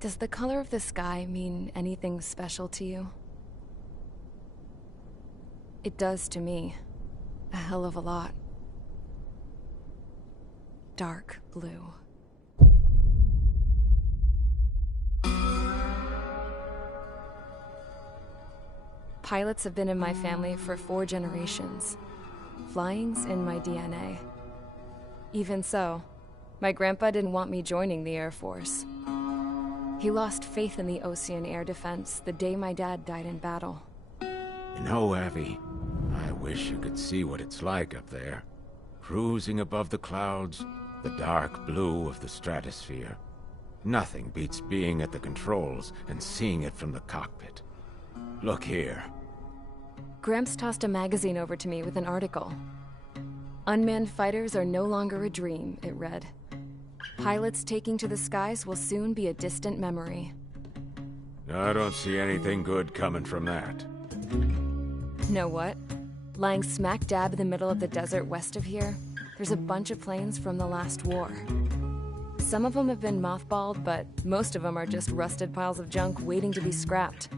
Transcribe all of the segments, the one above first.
Does the color of the sky mean anything special to you? It does to me. A hell of a lot. Dark blue. Pilots have been in my family for 4 generations. Flying's in my DNA. Even so, my grandpa didn't want me joining the Air Force. He lost faith in the Ocean Air Defense the day my dad died in battle. You know, Abby, I wish you could see what it's like up there. Cruising above the clouds, the dark blue of the stratosphere. Nothing beats being at the controls and seeing it from the cockpit. Look here. Gramps tossed a magazine over to me with an article. Unmanned fighters are no longer a dream, it read. Pilots taking to the skies will soon be a distant memory. I don't see anything good coming from that. Know what? Lying smack dab in the middle of the desert west of here, there's a bunch of planes from the last war. Some of them have been mothballed, but most of them are just rusted piles of junk waiting to be scrapped.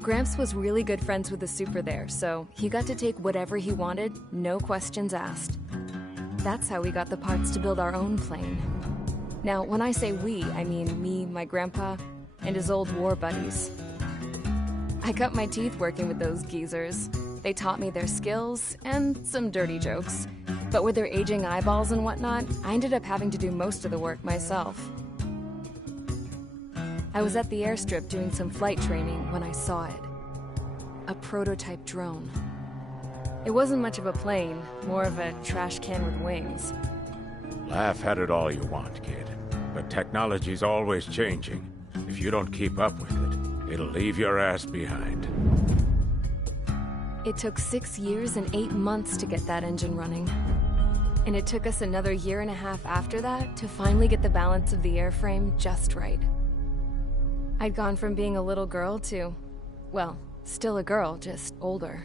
Gramps was really good friends with the super there, so he got to take whatever he wanted, no questions asked. That's how we got the parts to build our own plane. Now, when I say we, I mean me, my grandpa, and his old war buddies. I cut my teeth working with those geezers. They taught me their skills, and some dirty jokes. But with their aging eyeballs and whatnot, I ended up having to do most of the work myself. I was at the airstrip doing some flight training when I saw it. A prototype drone. It wasn't much of a plane, more of a trash can with wings. Laugh at it all you want, kid. But technology's always changing. If you don't keep up with it, it'll leave your ass behind. It took 6 years and 8 months to get that engine running. And it took us another 1.5 years after that to finally get the balance of the airframe just right. I'd gone from being a little girl to, well, still a girl, just older.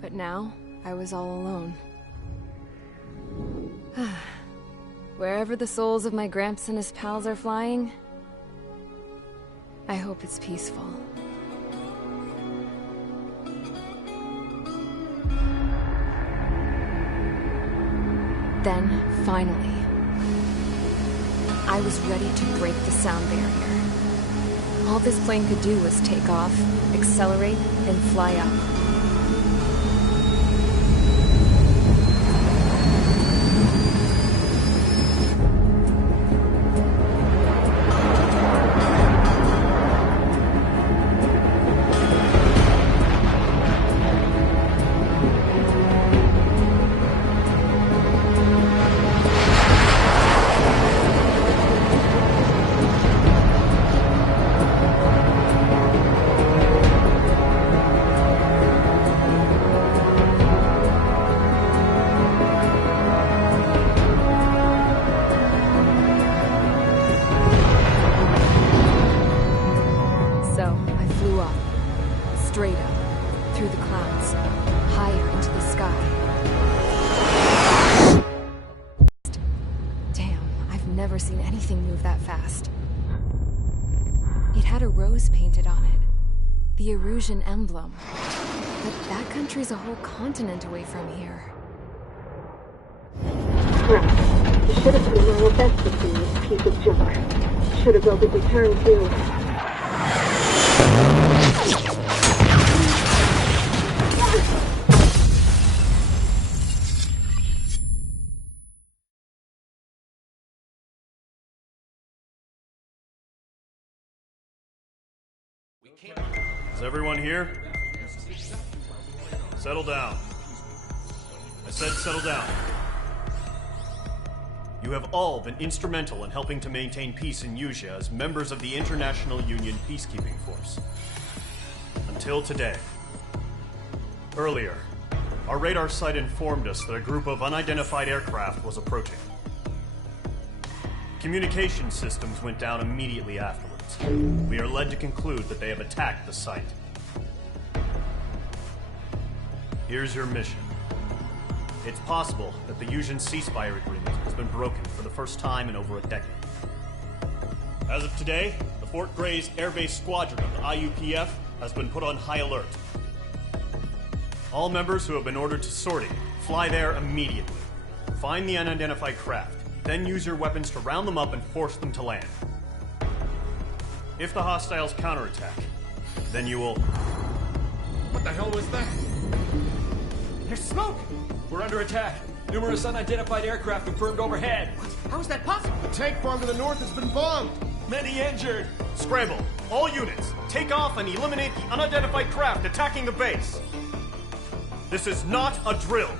But now, I was all alone. Wherever the souls of my Gramps and his pals are flying, I hope it's peaceful. Then, finally, I was ready to break the sound barrier. All this plane could do was take off, accelerate, and fly up. Straight up, through the clouds, higher into the sky. Damn, I've never seen anything move that fast. It had a rose painted on it, the Erusian emblem. But that country's a whole continent away from here. Right. You should have been my best with this piece of junk. Should have built a return too. Is everyone here? Settle down. I said settle down. You have all been instrumental in helping to maintain peace in Yuzha as members of the International Union Peacekeeping Force. Until today. Earlier, our radar site informed us that a group of unidentified aircraft was approaching. Communication systems went down immediately afterwards. We are led to conclude that they have attacked the site. Here's your mission. It's possible that the Yuzhan ceasefire agreement has been broken for the first time in over a decade. As of today, the Fort Grays Air Base Squadron of the IUPF has been put on high alert. All members who have been ordered to sortie, fly there immediately. Find the unidentified craft, then use your weapons to round them up and force them to land. If the hostiles counterattack, then you will... What the hell was that? There's smoke! We're under attack. Numerous unidentified aircraft confirmed overhead. What? How is that possible? The tank farm to the north has been bombed. Many injured. Scramble! All units, take off and eliminate the unidentified craft attacking the base. This is not a drill.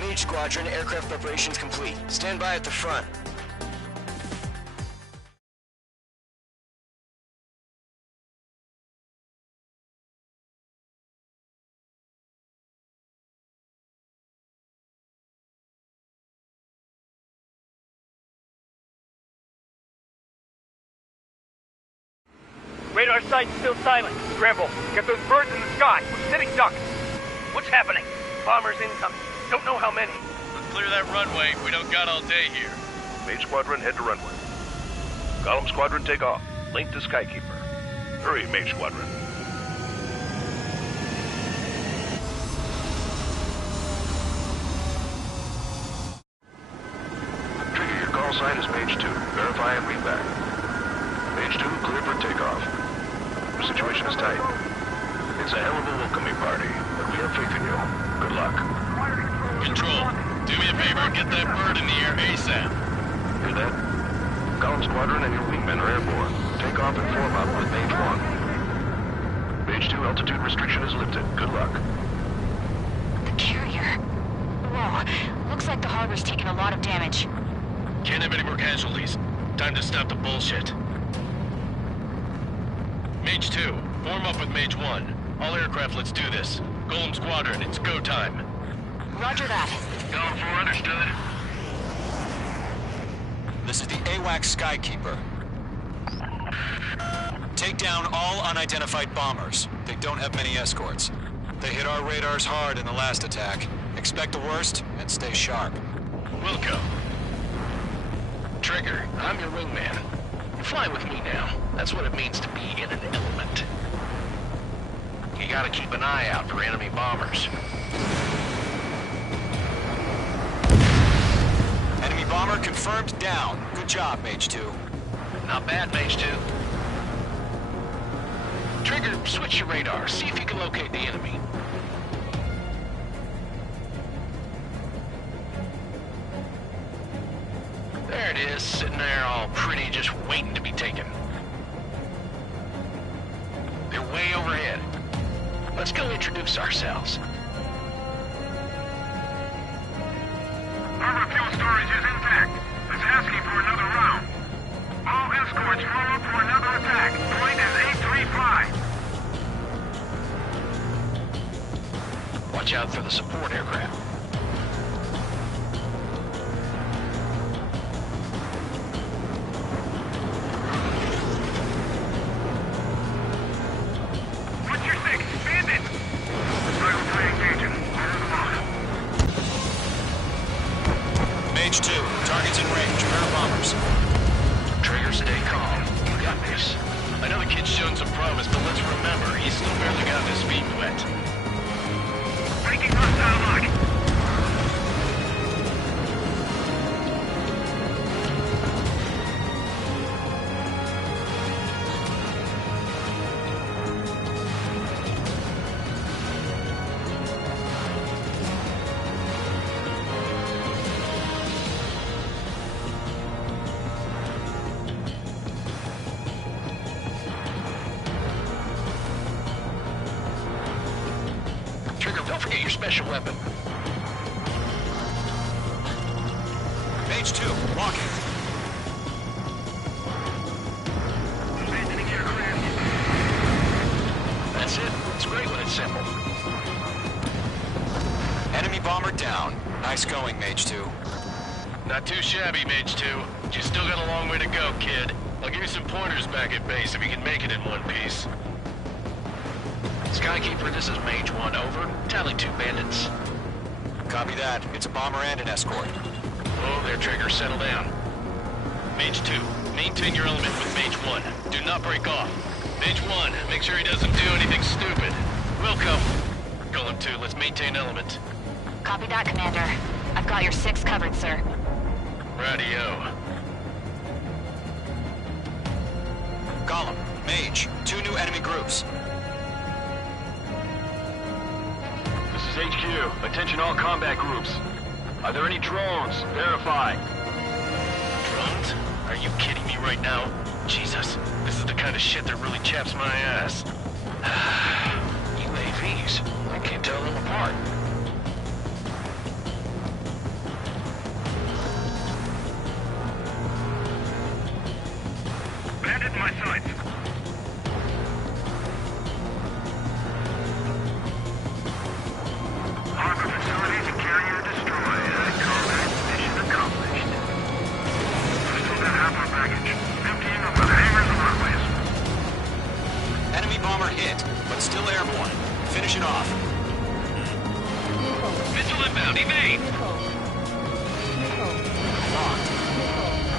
Mage Squadron, aircraft preparations complete. Stand by at the front. Radar site's still silent. Scramble. Get those birds in the sky. We're sitting ducks. What's happening? Bombers incoming. Don't know how many. Let's clear that runway. We don't got all day here. Mage Squadron, head to runway. Column Squadron, take off. Link to Skykeeper. Hurry, Mage Squadron. Trigger, your call sign is Mage 2. Verify and read back. Mage 2, clear for takeoff. Your situation is tight. It's a hell of a welcoming party, but we have faith in you. Good luck. Control, do me a favor and get that bird in the air ASAP. Hear that? Column Squadron and your wingmen are airborne. Take off and form up with Mage 1. Mage 2, altitude restriction is lifted. Good luck. The carrier. Whoa, looks like the harbor's taken a lot of damage. Can't have any more casualties. Time to stop the bullshit. Mage 2, form up with Mage 1. All aircraft, let's do this. Golem Squadron, it's go time. Roger that. Going for understood. This is the AWACS Skykeeper. Take down all unidentified bombers. They don't have many escorts. They hit our radars hard in the last attack. Expect the worst and stay sharp. Wilco. Trigger, I'm your wingman. Fly with me now. That's what it means to be in an element. You gotta keep an eye out for enemy bombers. Enemy bomber confirmed down. Good job, Mage 2. Not bad, Mage 2. Trigger, switch your radar. See if you can locate the enemy. There it is, sitting there all pretty, just waiting to be taken. They're way overhead. Let's go introduce ourselves. Harbor fuel storage is intact. It's asking for another round. All escorts form up for another attack. Point is 835. Watch out for the support aircraft. Trigger, don't forget your special weapon. Mage 2, walking. That's it. It's great when it's simple. Enemy bomber down. Nice going, Mage 2. Not too shabby, Mage 2. But you still got a long way to go, kid. I'll give you some pointers back at base if you can make it in one piece. Skykeeper, this is Mage 1, over. Tally 2 bandits. Copy that. It's a bomber and an escort. Oh, there, Trigger. Settle down. Mage 2, maintain your element with Mage 1. Do not break off. Mage 1, make sure he doesn't do anything stupid. Wilco. Golem 2, let's maintain element. Copy that, Commander. I've got your 6 covered, sir. Radio. Golem, Mage, 2 new enemy groups. This is HQ. Attention all combat groups. Are there any drones? Verify. Drones? Are you kidding me right now? Jesus, this is the kind of shit that really chaps my ass. UAVs. I can't tell them apart. Bandit in my sights. Harbor facilities and carrier destroyed. I call that mission accomplished. We still got half our baggage. Emptying of the hangars and runways. Enemy bomber hit, but still airborne. Finish it off. Missile inbound, evade! Locked.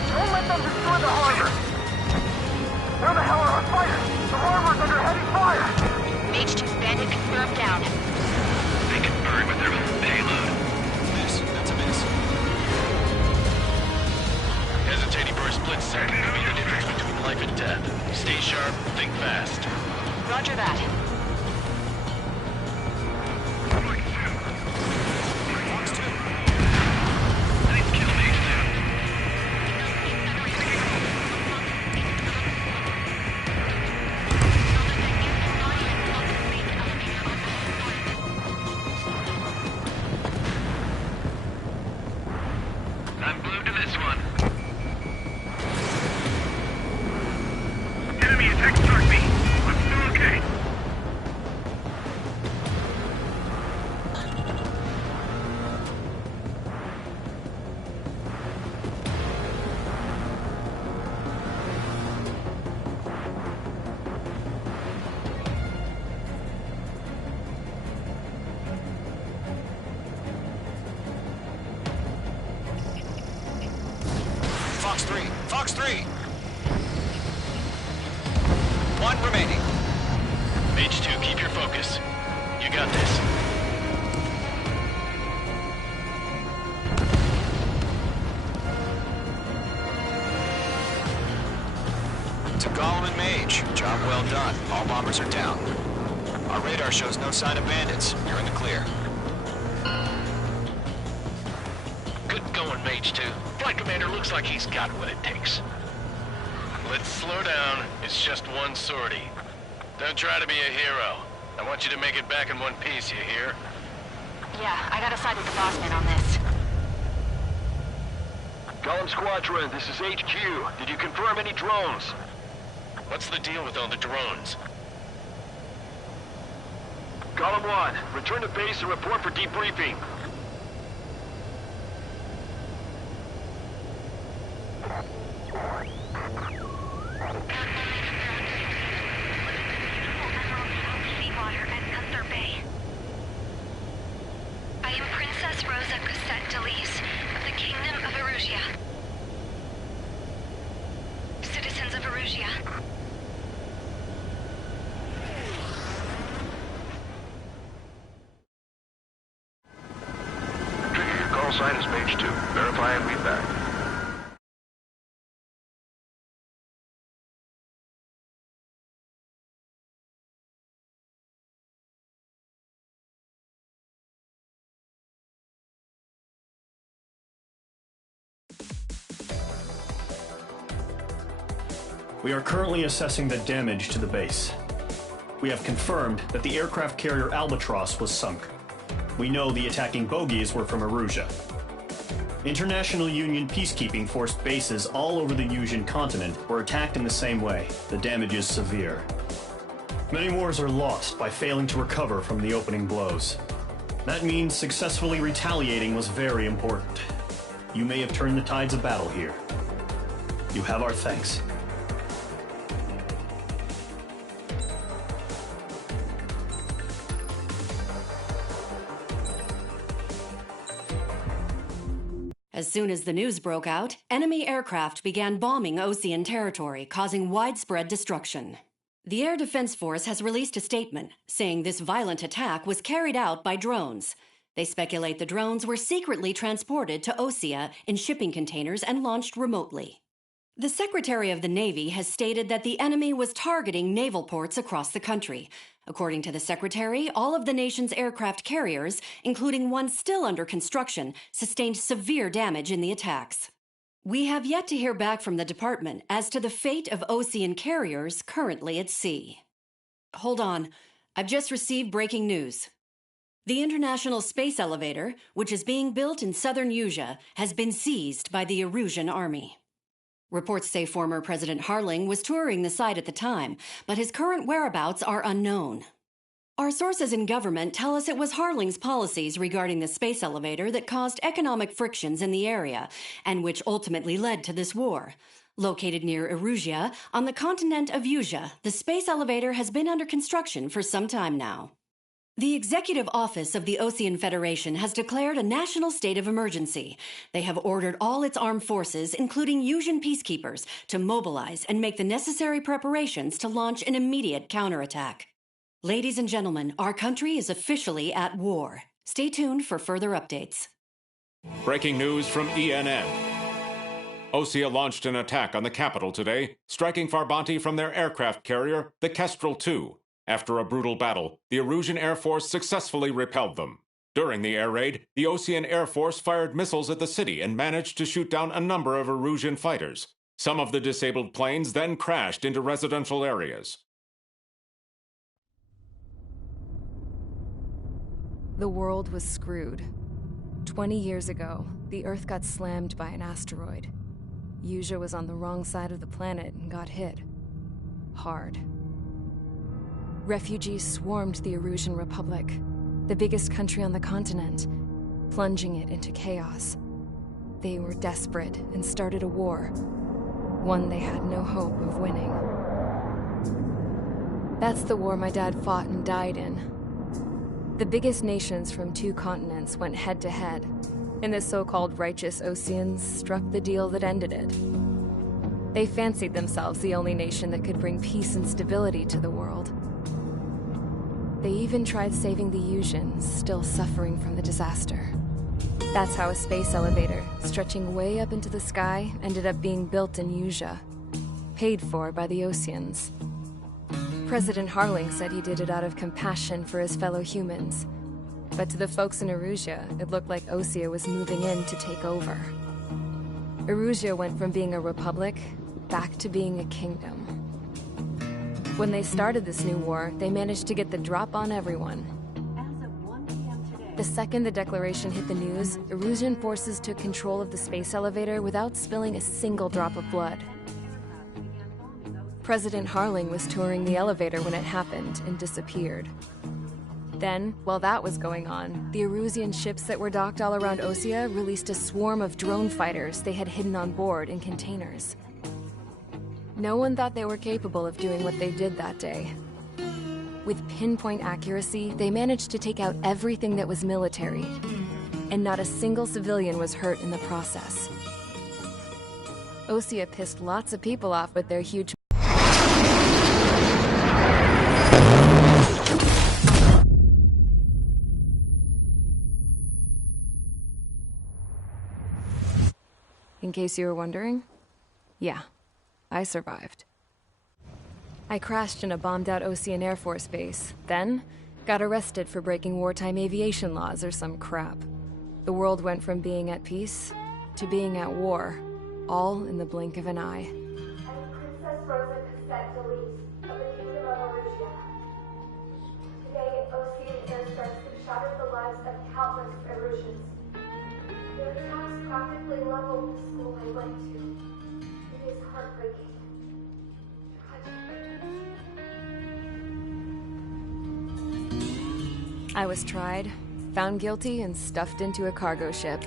Don't let them destroy the harbor! Where the hell are our fighters? The harbor's under heavy fire! Mage 2's bandit confirmed down. They can burn with their whole payload. Miss. That's a miss. Hesitating for a split second. Could be the difference between life and death. Stay sharp, think fast. Roger that. Nice kill, Mage 2. I'm glued to this one. Enemy attack struck me. I'm still okay. Fox 3. Fox 3. 1 remaining. Mage 2, keep your focus. You got this. To Golem and Mage. Job well done. All bombers are down. Our radar shows no sign of bandits. You're in the clear. Good going, Mage 2. Flight Commander looks like he's got what it takes. Let's slow down. It's just one sortie. Don't try to be a hero. I want you to make it back in one piece, you hear? Yeah, I gotta side with the boss man on this. Golem Squadron, this is HQ. Did you confirm any drones? What's the deal with all the drones? Golem 1, return to base and report for debriefing. Seawater at Gunther Bay. I am Princess Rosa Cosette Delise of the Kingdom of Erusia. Citizens of Erusia. Trigger, your call sign is Mage 2. Verify and read back. We are currently assessing the damage to the base. We have confirmed that the aircraft carrier Albatross was sunk. We know the attacking bogies were from Erusia. International Union peacekeeping force bases all over the Yusian continent were attacked in the same way. The damage is severe. Many wars are lost by failing to recover from the opening blows. That means successfully retaliating was very important. You may have turned the tides of battle here. You have our thanks. As soon as the news broke out, enemy aircraft began bombing Osean territory, causing widespread destruction. The Air Defense Force has released a statement saying this violent attack was carried out by drones. They speculate the drones were secretly transported to Osea in shipping containers and launched remotely. The Secretary of the Navy has stated that the enemy was targeting naval ports across the country. According to the Secretary, all of the nation's aircraft carriers, including one still under construction, sustained severe damage in the attacks. We have yet to hear back from the department as to the fate of Osean carriers currently at sea. Hold on. I've just received breaking news. The International Space Elevator, which is being built in southern Yusia, has been seized by the Erusian army. Reports say former President Harling was touring the site at the time, but his current whereabouts are unknown. Our sources in government tell us it was Harling's policies regarding the space elevator that caused economic frictions in the area, and which ultimately led to this war. Located near Erusia, on the continent of Yusia, the space elevator has been under construction for some time now. The Executive Office of the Osean Federation has declared a national state of emergency. They have ordered all its armed forces, including Yusian peacekeepers, to mobilize and make the necessary preparations to launch an immediate counterattack. Ladies and gentlemen, our country is officially at war. Stay tuned for further updates. Breaking news from ENN. Osea launched an attack on the capital today, striking Farbanti from their aircraft carrier, the Kestrel II. After a brutal battle, the Erusian Air Force successfully repelled them. During the air raid, the Osean Air Force fired missiles at the city and managed to shoot down a number of Erusian fighters. Some of the disabled planes then crashed into residential areas. The world was screwed. 20 years ago, the Earth got slammed by an asteroid. Yusia was on the wrong side of the planet and got hit. Hard. Refugees swarmed the Erusian Republic, the biggest country on the continent, plunging it into chaos. They were desperate and started a war, one they had no hope of winning. That's the war my dad fought and died in. The biggest nations from 2 continents went head-to-head, and the so-called righteous Oseans struck the deal that ended it. They fancied themselves the only nation that could bring peace and stability to the world. They even tried saving the Yusians, still suffering from the disaster. That's how a space elevator, stretching way up into the sky, ended up being built in Yusia, paid for by the Oseans. President Harling said he did it out of compassion for his fellow humans. But to the folks in Erusia, it looked like Osea was moving in to take over. Erusia went from being a republic back to being a kingdom. When they started this new war, they managed to get the drop on everyone. The second the declaration hit the news, Erusian forces took control of the space elevator without spilling a single drop of blood. President Harling was touring the elevator when it happened and disappeared. Then, while that was going on, the Erusian ships that were docked all around Osea released a swarm of drone fighters they had hidden on board in containers. No one thought they were capable of doing what they did that day. With pinpoint accuracy, they managed to take out everything that was military, and not a single civilian was hurt in the process. Osea pissed lots of people off with their huge In case you were wondering, yeah, I survived. I crashed in a bombed-out Osean Air Force base, then got arrested for breaking wartime aviation laws or some crap. The world went from being at peace to being at war, all in the blink of an eye. Princess Rosa Cassette Delise of the Kingdom of Erusia. shattered the lives of countless Erusians. Their attacks practically leveled the school I went to. It is heartbreaking. Tragic. I was tried, found guilty, and stuffed into a cargo ship.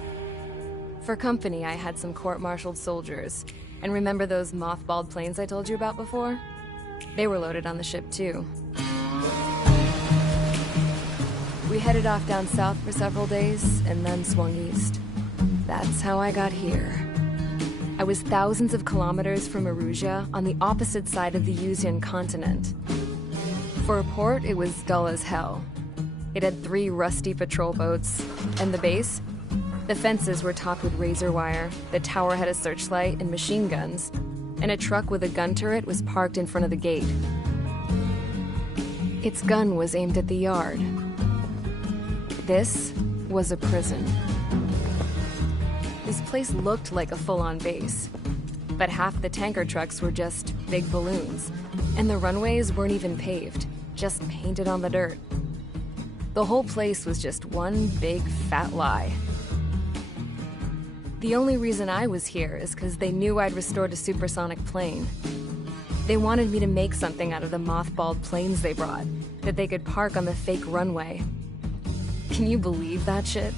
For company, I had some court-martialed soldiers. And remember those mothballed planes I told you about before? They were loaded on the ship, too. We headed off down south for several days, and then swung east. That's how I got here. I was thousands of kilometers from Erusia, on the opposite side of the Yuzian continent. For a port, it was dull as hell. It had 3 rusty patrol boats, and the base? The fences were topped with razor wire, the tower had a searchlight and machine guns, and a truck with a gun turret was parked in front of the gate. Its gun was aimed at the yard. This was a prison. This place looked like a full-on base, but half the tanker trucks were just big balloons, and the runways weren't even paved, just painted on the dirt. The whole place was just one big fat lie. The only reason I was here is because they knew I'd restored a supersonic plane. They wanted me to make something out of the mothballed planes they brought, that they could park on the fake runway. Can you believe that shit?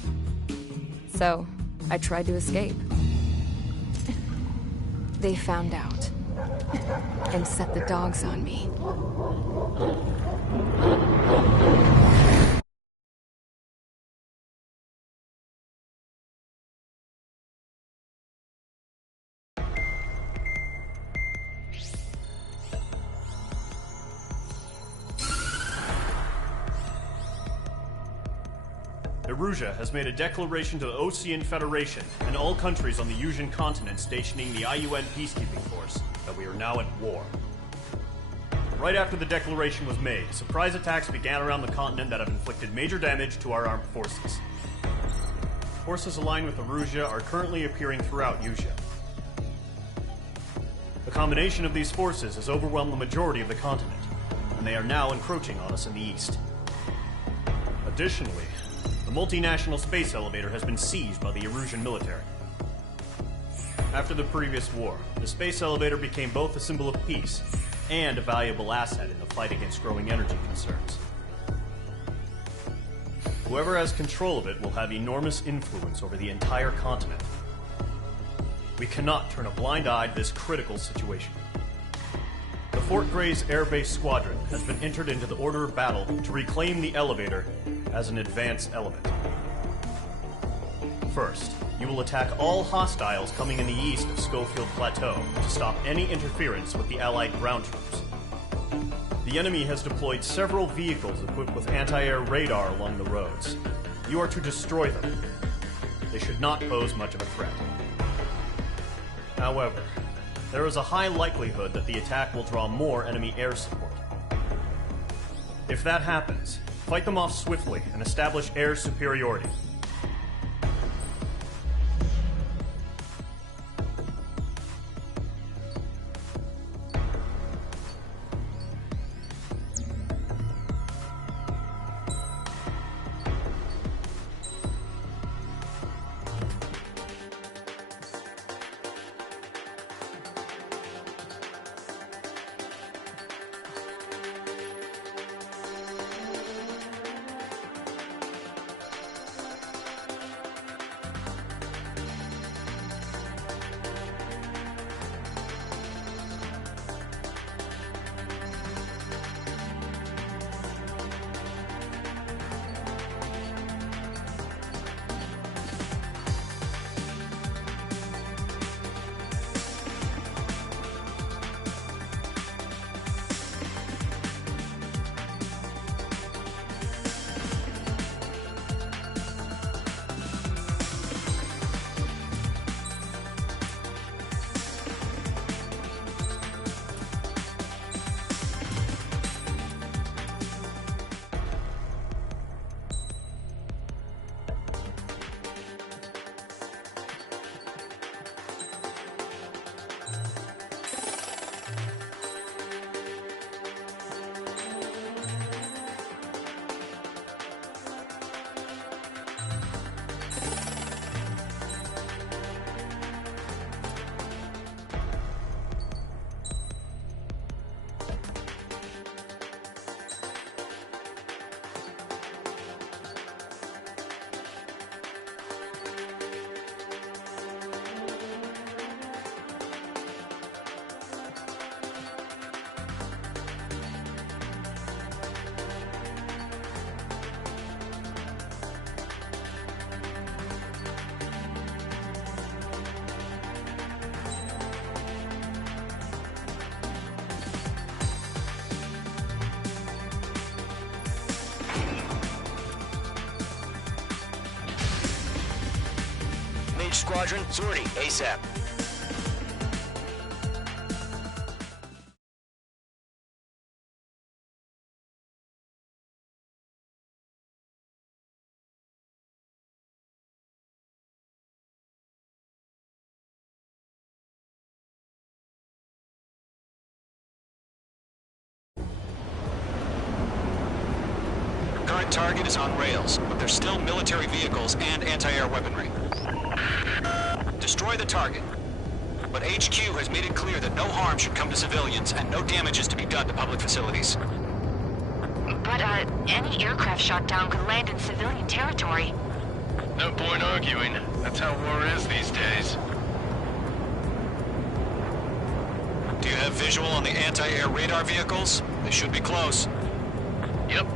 So, I tried to escape. They found out, and set the dogs on me. Erusia has made a declaration to the Osean Federation and all countries on the Yuzian continent stationing the IUN peacekeeping force that we are now at war. Right after the declaration was made, surprise attacks began around the continent that have inflicted major damage to our armed forces. Forces aligned with Erusia are currently appearing throughout Yusia. The combination of these forces has overwhelmed the majority of the continent, and they are now encroaching on us in the east. Additionally, the multinational space elevator has been seized by the Erusian military. After the previous war, the space elevator became both a symbol of peace and a valuable asset in the fight against growing energy concerns. Whoever has control of it will have enormous influence over the entire continent. We cannot turn a blind eye to this critical situation. The Fort Gray's Air Base Squadron has been entered into the order of battle to reclaim the elevator as an advance element. First, you will attack all hostiles coming in the east of Schofield Plateau to stop any interference with the Allied ground troops. The enemy has deployed several vehicles equipped with anti-air radar along the roads. You are to destroy them. They should not pose much of a threat. However, there is a high likelihood that the attack will draw more enemy air support. If that happens, fight them off swiftly and establish air superiority. Each squadron, sortie ASAP. Current target is on rails, but there's still military vehicles and anti-air weaponry. Destroy the target. But HQ has made it clear that no harm should come to civilians and no damage is to be done to public facilities. But, any aircraft shot down could land in civilian territory. No point arguing. That's how war is these days. Do you have visual on the anti-air radar vehicles? They should be close. Yep.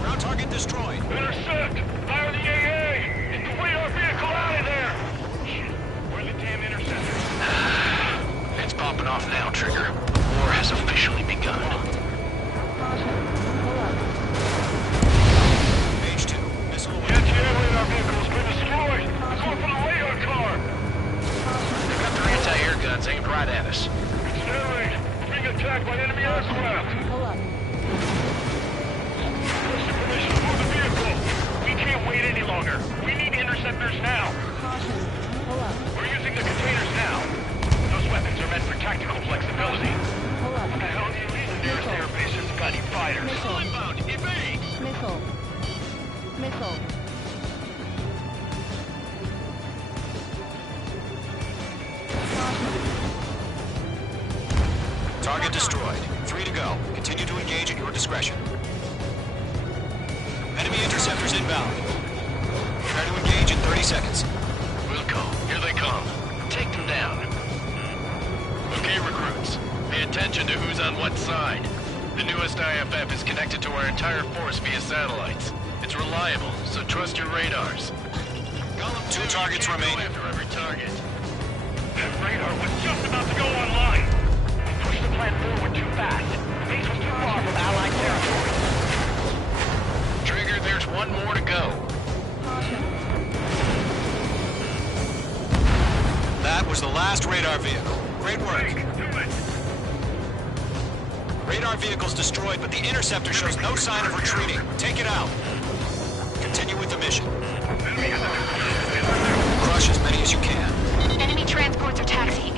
Ground target destroyed. Intercept! Fire the AA! Get the radar vehicle out of there! Shit, where's the damn interceptor? It's popping off now, Trigger. War has officially begun. Page 2. Missile. The anti-air radar vehicle's been destroyed! It's going for the radar car! They've got their anti-air guns aimed right at us. It's air raid! We're being attacked by enemy aircraft! What's the permission to move the vehicle? We can't wait any longer. We need interceptors now. We're using the containers now. Those weapons are meant for tactical flexibility. What the hell do you need? The nearest airbase hasn't got any fighters. Missile. Inbound, evade! Missile. Missile. Target destroyed. 3 to go. Continue to engage at your discretion. Enemy interceptors inbound. Prepare to engage in 30 seconds. Wilco, here they come. Take them down. Okay, recruits. Pay attention to who's on what side. The newest IFF is connected to our entire force via satellites. It's reliable, so trust your radars. 2 targets remain. After every target. That radar was just about to go online. Push the plan forward too fast. The base was too far from Allied territory. Trigger, there's one more to go. That was the last radar vehicle. Great work. Radar vehicle's destroyed, but the interceptor shows no sign of retreating. Take it out. Continue with the mission. Crush as many as you can. Enemy transports are taxiing.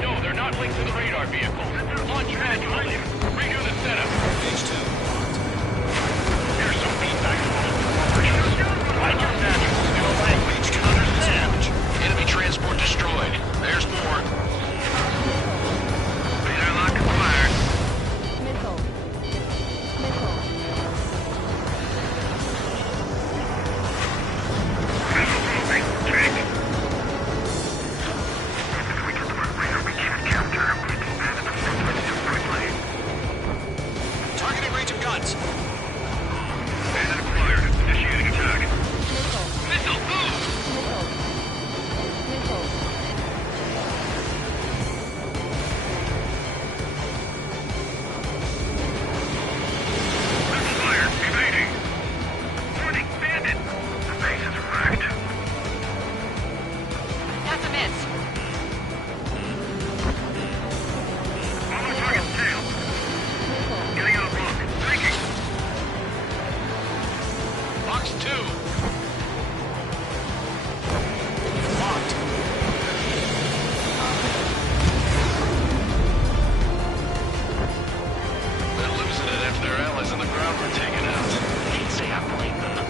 No, they're not linked to the radar vehicle. Launch manually. Redo the setup. Page 2. Here's some feedback. Like your manual, still language can understand. Enemy transport destroyed. There's more. Radar lock acquired. Missile. Missile. Missile moving. Check. If we get the radar, we can't capture him. We can manage the situation quickly. Targeting range of guns. Bandit acquired. Initiating attack. Missile. Missile, move! Missile. Missile. Missile fired. Evading. Warning, bandit. The base is wrecked. That's a miss. On the target's tail. Getting out of block. Taking. Box 2. Locked. They're losing it after their allies on the ground were taken out. Can't say I blame them.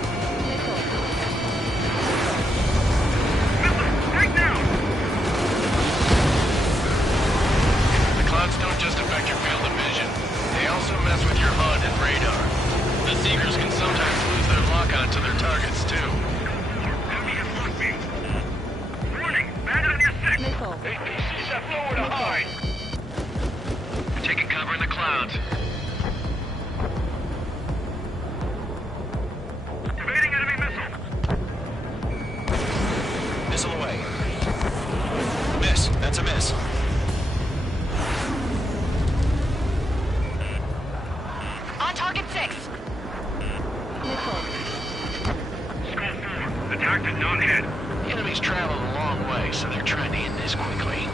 Missile. Missile, right now! The clouds don't just affect your field of vision. They also mess with your HUD and radar. The Seekers can sometimes lose their lock-on to their targets, too. Enemy has locked me. Warning, bandit on your six. Missile. APCs have nowhere to hide. Taking cover in the clouds. Evading enemy missile. Detected non-hit. The enemy's traveled a long way, so they're trying to end this quickly.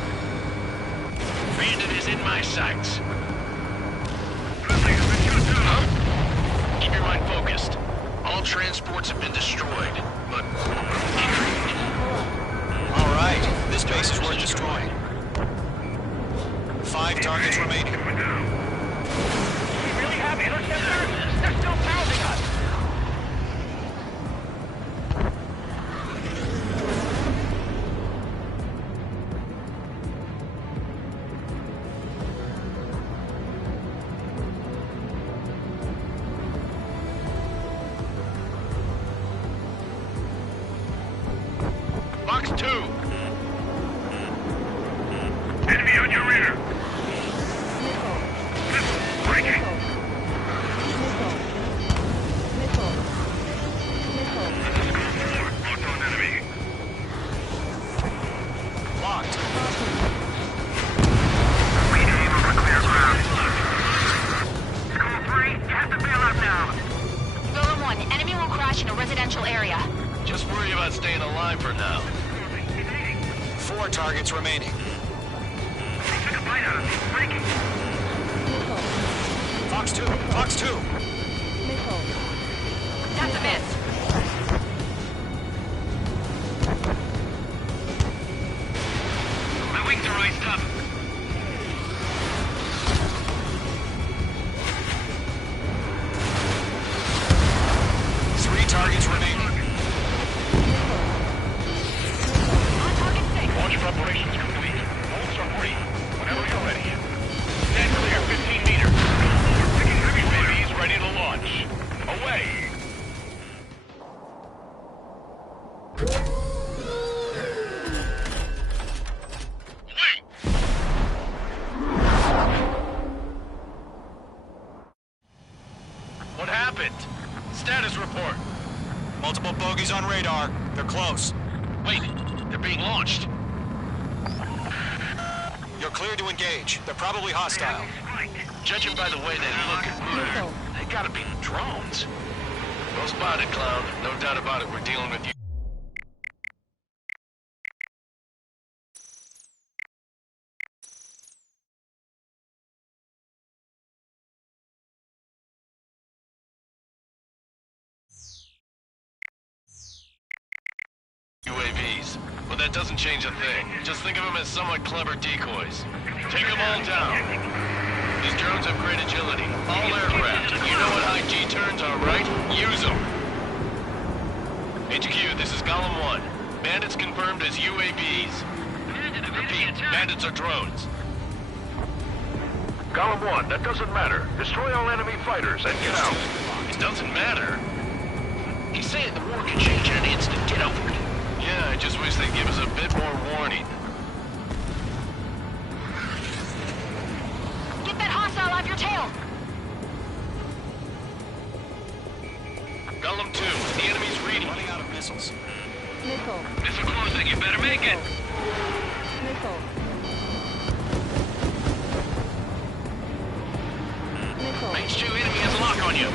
Bandit is in my sights. Keep your mind focused. All transports have been destroyed, but... All right, this base is worth destroying. 5 targets remaining. Do we really have interceptors? They're still pounding us. Box 2! Enemy on your rear. Breaking. Locked on enemy. Locked. We aim over clear ground. School 3, you have to bail out now. Golem 1, enemy will crash in a residential area. Just worry about staying alive for now. 4 targets remaining. They took a bite out of me. Breaking. Fox 2! Fox 2! That's a miss. My wings are iced up. Targets remaining. On target 6. Launch preparations complete. Bolts are free. Whenever you're ready. Stand clear, 15 meters. Picking heavy UAVs ready to launch. Away. What happened? Status report. Multiple bogies on radar. They're close. Wait, they're being launched. You're clear to engage. They're probably hostile. Judging by the way they look and move, they gotta be drones. Well spotted, Clown. No doubt about it, we're dealing with you. UAVs. But that doesn't change a thing. Just think of them as somewhat clever decoys. Take them all down. These drones have great agility. All aircraft. You know what high G turns are, right? Use them. HQ, this is Golem 1. Bandits confirmed as UAVs. Repeat, bandits are drones. Golem 1, that doesn't matter. Destroy all enemy fighters and get out. It doesn't matter. He's saying the war can change in an instant. Get over it. Yeah, I just wish they'd give us a bit more warning. Get that hostile off your tail! Golem 2, the enemy's reading. Running out of missiles. Missile closing, you better make it. H2 enemy has a lock on you.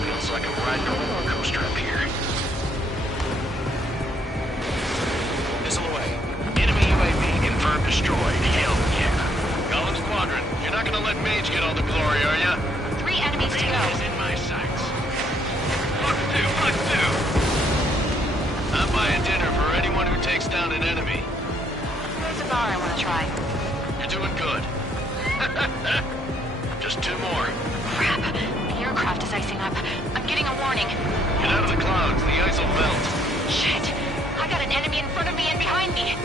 Feels like I'm riding a roller coaster up here. Missile away. Enemy UAV confirmed destroyed. Hell yeah. Golem Squadron, you're not gonna let Mage get all the glory, are ya? 3 enemies to go. Is in my sights. Fox 2, Fox 2. I'm buying dinner for anyone who takes down an enemy. There's a bar I want to try. You're doing good. Just 2 more. Crap. The aircraft is icing up. I'm getting a warning. Get out of the clouds, the ice will melt. Shit. I got an enemy in front of me and behind me.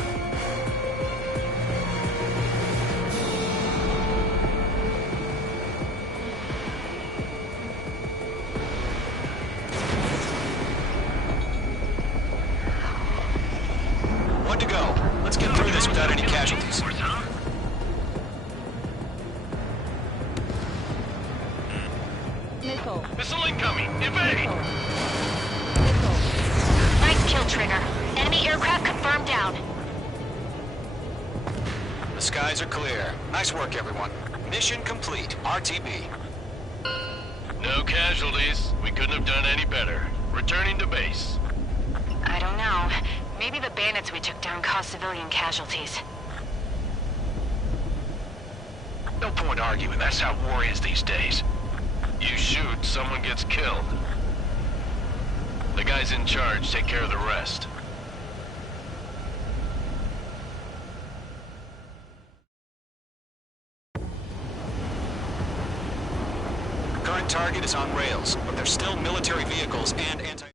One to go. Let's get through this without any casualties. Missile incoming! Evade! Nice kill, Trigger. Enemy aircraft confirmed down. The skies are clear. Nice work, everyone. Mission complete. RTB. No casualties. We couldn't have done any better. Returning to base. I don't know. Maybe the bandits we took down caused civilian casualties. No point arguing. That's how war is these days. You shoot, someone gets killed. The guys in charge take care of the rest. Current target is on rails, but there's still military vehicles and anti...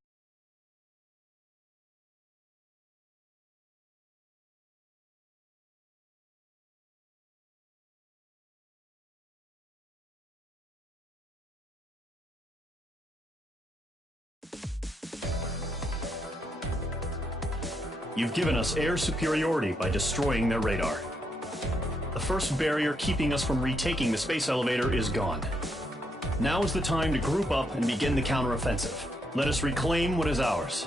You've given us air superiority by destroying their radar. The first barrier keeping us from retaking the space elevator is gone. Now is the time to group up and begin the counteroffensive. Let us reclaim what is ours.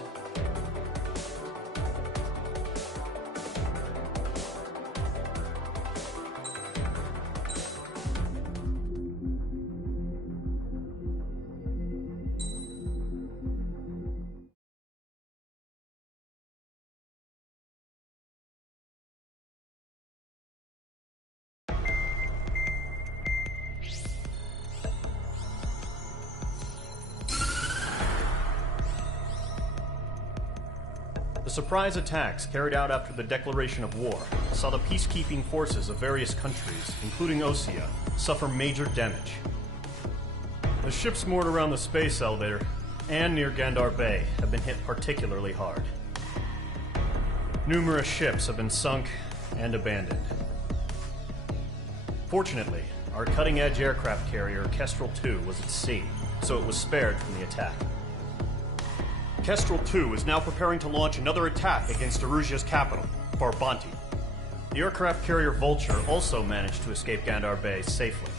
The surprise attacks carried out after the declaration of war saw the peacekeeping forces of various countries, including Osea, suffer major damage. The ships moored around the space elevator and near Gandar Bay have been hit particularly hard. Numerous ships have been sunk and abandoned. Fortunately, our cutting-edge aircraft carrier Kestrel 2 was at sea, so it was spared from the attack. Kestrel 2 is now preparing to launch another attack against Erusia's capital, Farbanti. The aircraft carrier Vulture also managed to escape Gandar Bay safely.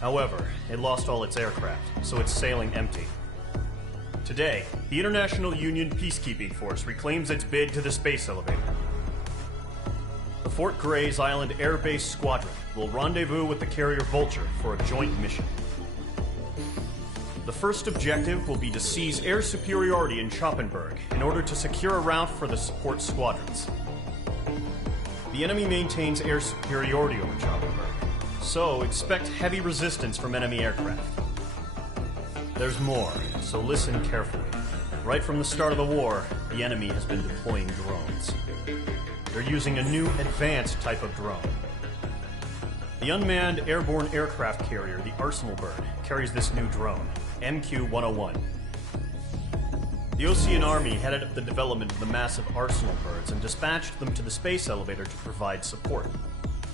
However, it lost all its aircraft, so it's sailing empty. Today, the International Union Peacekeeping Force reclaims its bid to the space elevator. The Fort Gray's Island Air Base Squadron will rendezvous with the carrier Vulture for a joint mission. The first objective will be to seize air superiority in Schoppenberg in order to secure a route for the support squadrons. The enemy maintains air superiority over Schoppenberg, so expect heavy resistance from enemy aircraft. There's more, so listen carefully. Right from the start of the war, the enemy has been deploying drones. They're using a new advanced type of drone. The unmanned airborne aircraft carrier, the Arsenal Bird, carries this new drone, MQ-101. The Osean Army headed up the development of the massive Arsenal Birds and dispatched them to the space elevator to provide support.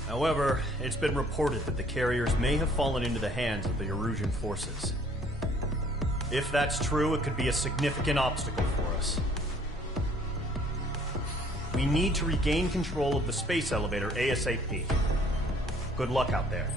However, it's been reported that the carriers may have fallen into the hands of the Erusian forces. If that's true, it could be a significant obstacle for us. We need to regain control of the space elevator ASAP. Good luck out there.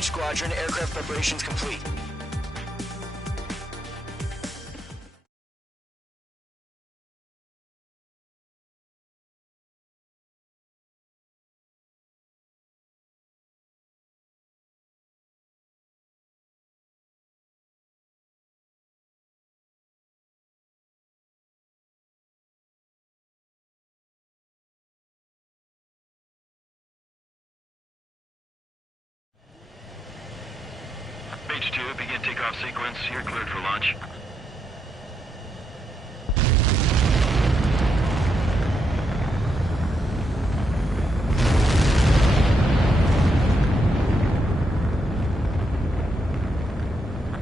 Mage Squadron, aircraft preparations complete. Mage 2, begin takeoff sequence. You're cleared for launch.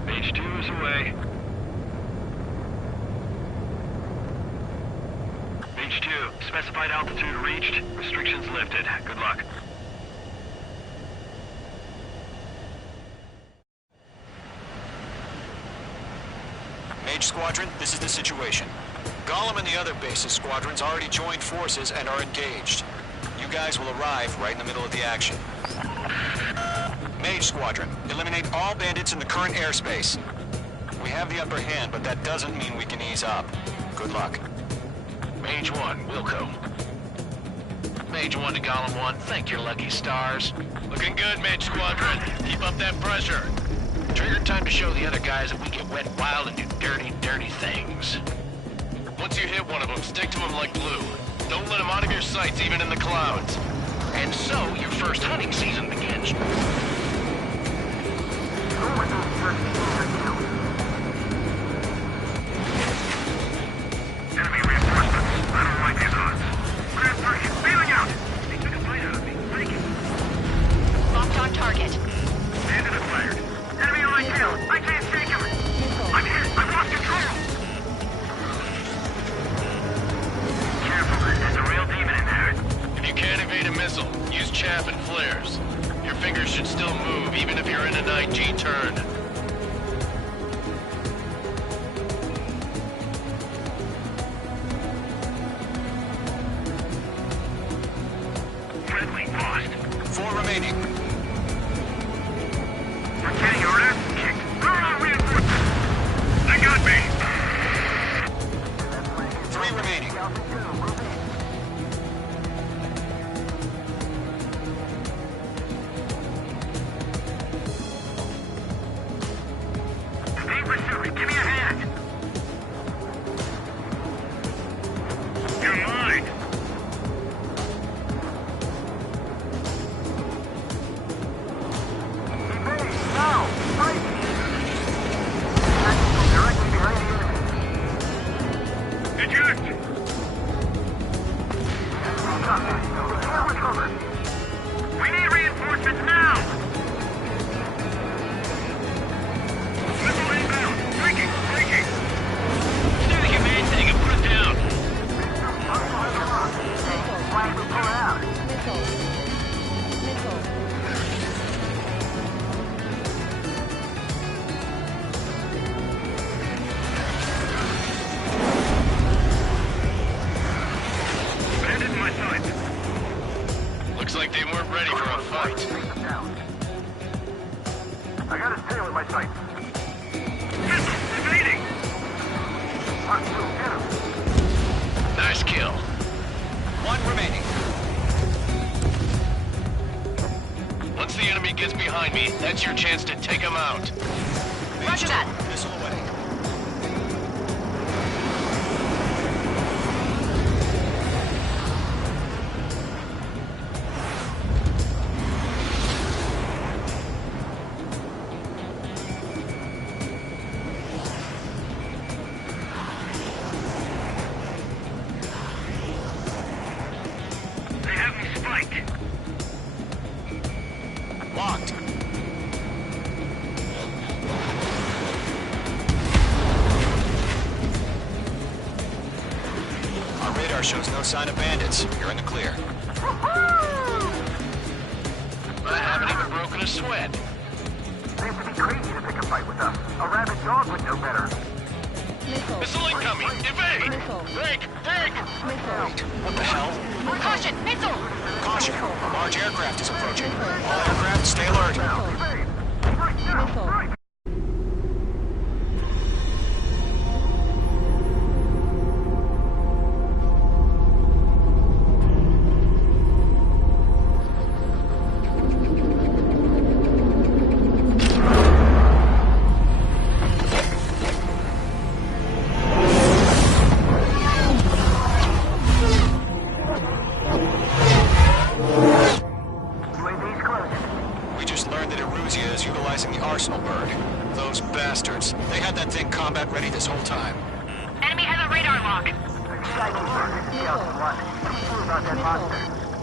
Mage 2 is away. Mage 2, specified altitude reached. Restrictions lifted. Good luck. Mage Squadron, this is the situation. Gollum and the other base's squadrons already joined forces and are engaged. You guys will arrive right in the middle of the action. Mage Squadron, eliminate all bandits in the current airspace. We have the upper hand, but that doesn't mean we can ease up. Good luck. Mage 1, Wilco. Mage 1 to Gollum 1, thank your lucky stars. Looking good, Mage Squadron. Keep up that pressure. Trigger time to show the other guys that we get wet wild and do dirty, dirty things. Once you hit one of them, stick to them like glue. Don't let them out of your sights, even in the clouds. And so, your first hunting season begins. Enemy reinforcements. I don't like these odds. Grand target, bailing out! They took a bite out of me. Breaking. Locked on target. Bandit acquired. Enemy on my tail. I can't shake him. I'm hit. I've lost control. Careful, there's a real demon in there. If you can't evade a missile, use chaff and flares. Your fingers should still move, even if you're in an IG turn. Friendly lost. 4 remaining. We're getting our ass kicked. Throw out reinforcements. They got me. 3 remaining. Stay pursuit. Give me a hand. You're mine. Eject! We need reinforcements now! Missile inbound! Breaking! Breaking! Do the humane thing and put it down. Bandit in my sights. Looks like they weren't ready for a fight. I got his tail in my sights. Missile! Evading! Nice kill. 1 remaining. Once the enemy gets behind me, that's your chance to take them out. Roger that. Missile away. They have me spiked. Locked. Our radar shows no sign of bandits. You're in the clear. I haven't even broken a sweat. They have to be crazy to pick a fight with us. A rabid dog would know better. Missile incoming! Evade! Break! Break! What the hell? Caution! Missile! Caution! A large aircraft is approaching. All aircraft, stay alert. Those bastards. They had that thing combat ready this whole time. Enemy has a radar lock.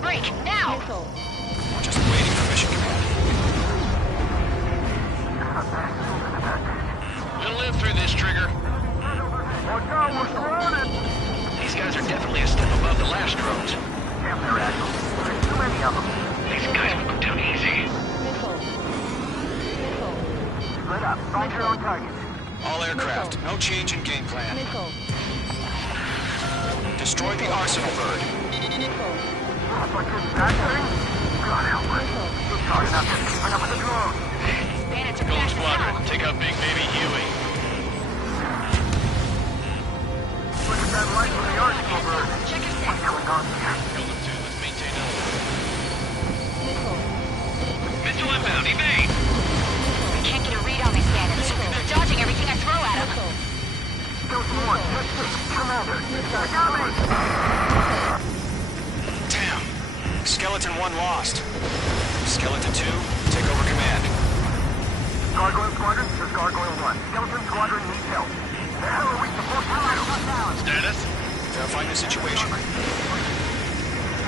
Break, now! We're just waiting for mission command. You'll live through this, Trigger. These guys are definitely a step above the last drones. Damn, they're agile. There's too many of them. These guys will go down easy. Split up. Find your own targets. All aircraft, no change in game plan. Destroy the arsenal bird. God help us. It's hard enough just keeping up with the drone. Bandits are Gold back Squadron, now. take out Big Baby Huey. Look at that light from the arsenal bird. Check your What's going on here? Golem 2, let's maintain elevator. Missile inbound, evade! I can't get a read on these bandits. They're dodging everything I throw at them. Skeleton 1, check this. Commander, I got me! Damn. Skeleton 1 lost. Skeleton 2, take over command. Gargoyle Squadron, this is Gargoyle 1. Skeleton Squadron needs help. The hell are we supposed to do? Status? Verifying the situation. This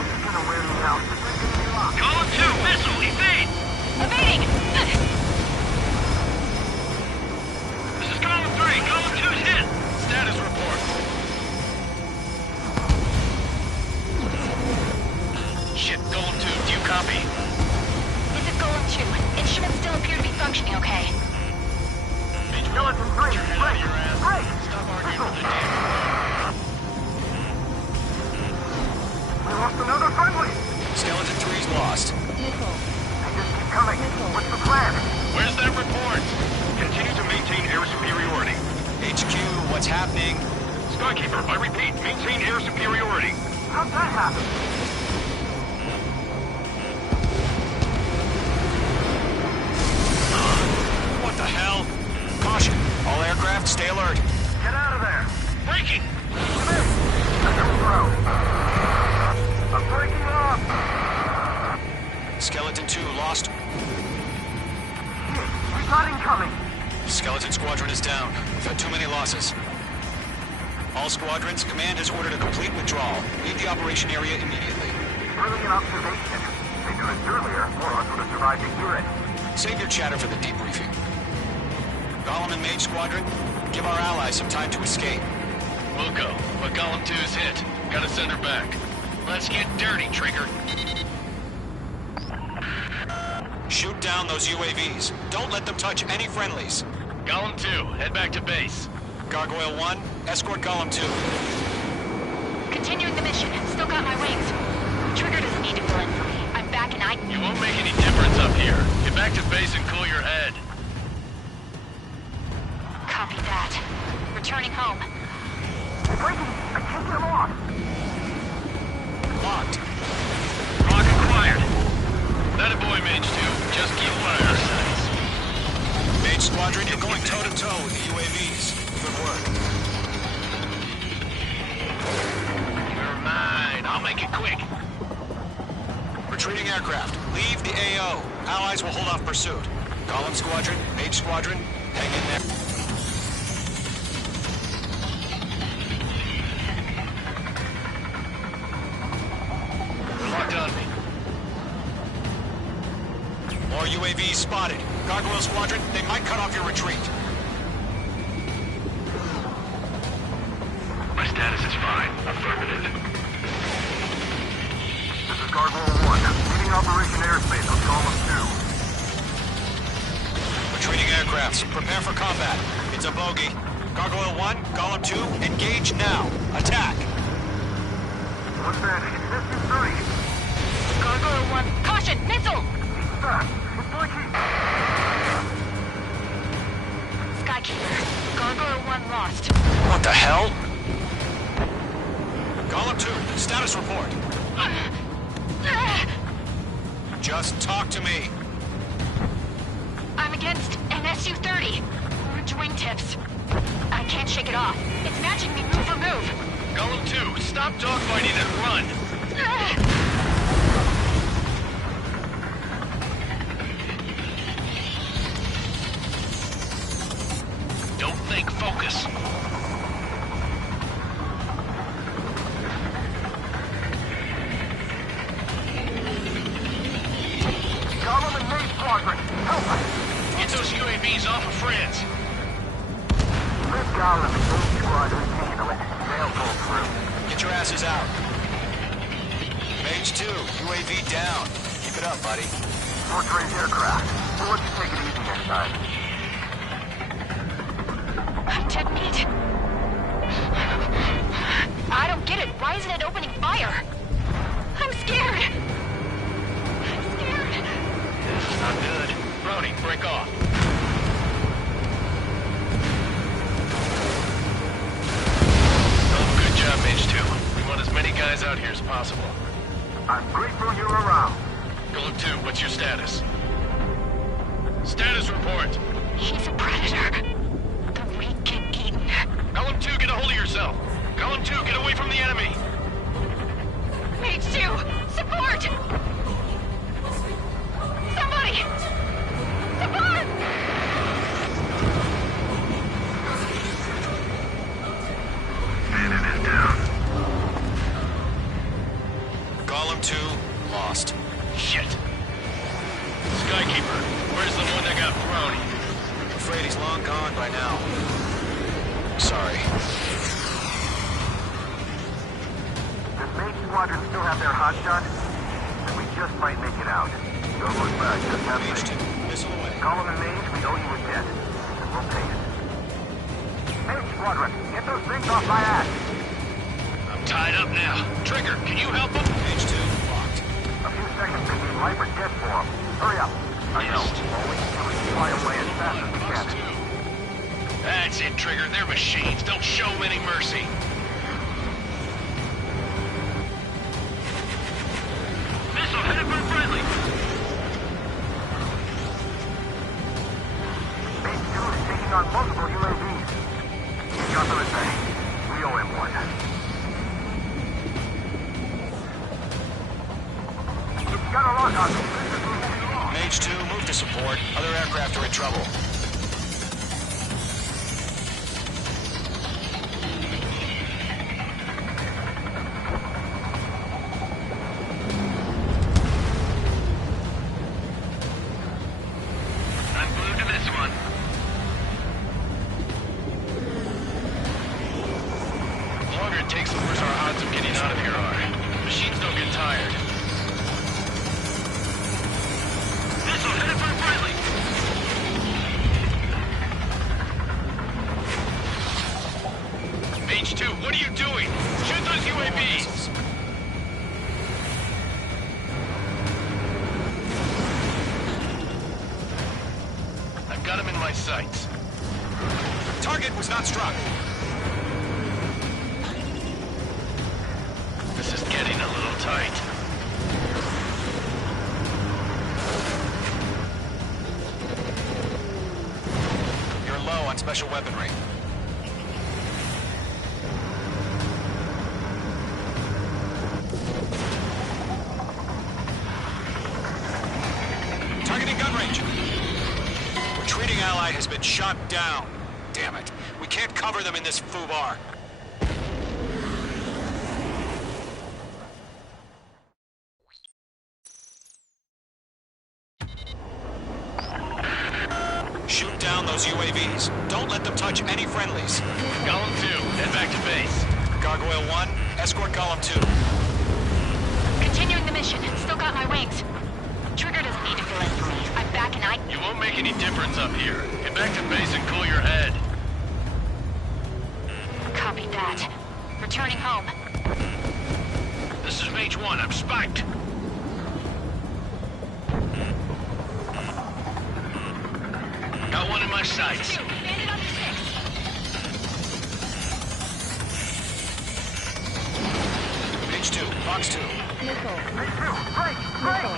is gonna wear me out. This is gonna be locked. Column 2, missile, evade! Evading! This is column 3, column 2's hit! Status report. Shit, Golem 2, do you copy? This is Golem 2. Instruments still appear to be functioning okay. Skeleton 3, break! Break! Stop arguing with the damn. We lost another friendly! Skeleton 3's lost. They just keep coming. What's the plan? Where's that report? Continue to maintain air superiority. HQ, what's happening? Skykeeper, I repeat, maintain air superiority. How'd that happen? What the hell? Caution. All aircraft, stay alert. Get out of there! Breaking! Come in! Don't throw! I'm breaking off! Skeleton 2 lost. We got incoming! Skeleton Squadron is down. We've had too many losses. All squadrons, command has ordered a complete withdrawal. Leave the operation area immediately. Brilliant observation. If they do this earlier, more of us would have survived to hear it. Save your chatter for the debriefing. Golem and Mage Squadron, give our allies some time to escape. We'll go, but Golem 2's hit. Gotta send her back. Let's get dirty, Trigger. Shoot down those UAVs. Don't let them touch any friendlies. Golem 2, head back to base. Gargoyle 1, escort Golem 2. Continuing the mission. Still got my wings. Trigger doesn't need to fill in for me. I'm back and You won't make any difference up here. Get back to base and cool your head. Copy that. Returning home. Breaking! I can't get them off! Locked. Lock acquired. That a boy, Mage 2. Just keep fire. Mage Squadron, you're going toe-to-toe with the UAVs. Good work. You're mine. I'll make it quick. Retreating aircraft. Leave the AO. Allies will hold off pursuit. Golem Squadron, Mage Squadron, hang in there. They're locked on me. More UAVs spotted. Gargoyle Squadron, they might cut off your retreat. My status is fine. Affirmative. This is Gargoyle 1. Leading Operation Airspace on Golem 2. Retreating aircrafts, prepare for combat. It's a bogey. Gargoyle 1, Golem 2, engage now. Attack. What's that? SU-3. Gargoyle 1. Caution! Missile! Fast. It's blinking. Skykeeper. Gargoyle 1 lost. What the hell? Golem 2, status report. Just talk to me. I'm against an SU-30. Orange wingtips. I can't shake it off. It's matching me move for move. Golem 2, stop dogfighting and run. think. Focus. Gollum and Mace Squadron, help us! Get those UAVs off of France. Let Gollum and Mace Squadron handle it. They'll pull through. Get your asses out. Mage 2, UAV down. Keep it up, buddy. Fort Gray's aircraft. We'll let you take it easy next time. I'm dead meat. I don't get it. Why isn't it opening fire? I'm scared. I'm scared. This is not good. Brody, break off. Oh, good job, Mage 2. We want as many guys out here as possible. I'm grateful you're around. Golem 2, what's your status? Status report. He's a predator. The weak get eaten. Golem 2, get a hold of yourself. Golem 2, get away from the enemy. Mage 2, support! Somebody! Support! Bannon is down. Golem 2, lost. Shit. Skykeeper, where's the one that got thrown? I'm afraid he's long gone by now. Sorry. Does Mace Squadron still have their hotshot? Then we just might make it out. Don't look back, just have Mage 2, faith. missile away. Gollum and Mage, we owe you a debt. And we'll pay it. Mace Squadron, get those things off my ass! I'm tied up now. Trigger, can you help him? Mage 2, locked. A few seconds could be life or death for him. Hurry up. I know. All we can do is fly away as fast as we can. That's it, Trigger. They're machines. Don't show them any mercy. Missile headed for friendly. Mace 2 is taking on multiple UAVs. He's got them at bay. We owe him one. We've got a lock on them. Mage 2, move to support. Other aircraft are in trouble. I'm glued to this one. The longer it takes, the worse our odds of getting out of here are. Machines don't get tired. Missile headed for friendly. Mage 2, what are you doing? Shoot those UAVs! I've got him in my sights. Target was not struck. This is getting a little tight. You're low on special weaponry. Targeting gun range. Retreating ally has been shot down. Damn it. We can't cover them in this foobar. Shoot down those UAVs. Don't let them touch any friendlies. Golem 2, head back to base. Gargoyle 1, escort Golem 2. Continuing the mission. Still got my wings. Trigger doesn't need to fill in for me. I'm back and You won't make any difference up here. Get back to base and cool your head. Copy that. Returning home. This is Mage 1, I'm spiked. Got one in my sights. Bandit on 6. Mage 2, Fox 2. Missile. Mage 2, break! Break!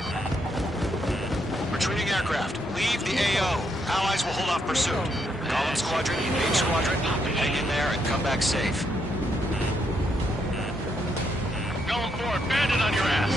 Retreating aircraft. Leave the AO. Allies will hold off pursuit. Golem Squadron, Mage Squadron, hang in there and come back safe. Going forward, bandit on your ass.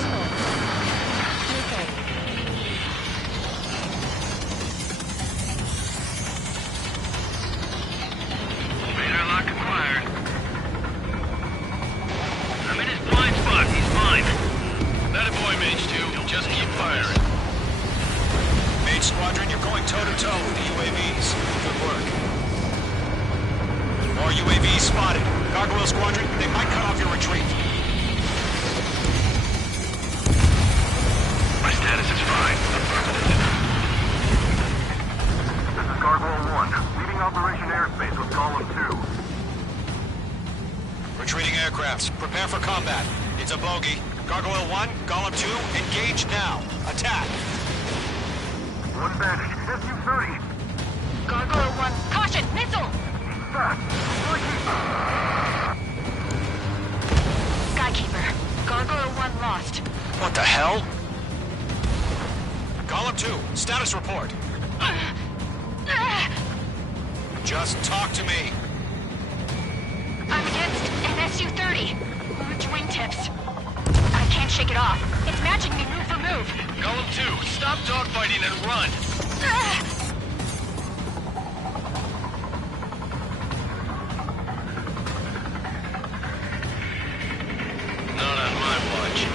spotted. Gargoyle Squadron, they might cut off your retreat. My status is fine. This is Gargoyle 1, leading Operation Airspace with Column 2. Retreating aircrafts, prepare for combat. It's a bogey. Gargoyle 1, Column 2, engage now. Attack. One bandage, SU-30. Gargoyle 1, caution, missile! Skykeeper, Gargoyle 1 lost. What the hell? Column 2, status report. Just talk to me. I'm against an SU-30. Orange wingtips. I can't shake it off. It's matching me move for move. Column 2, stop dogfighting and run! Not on my watch.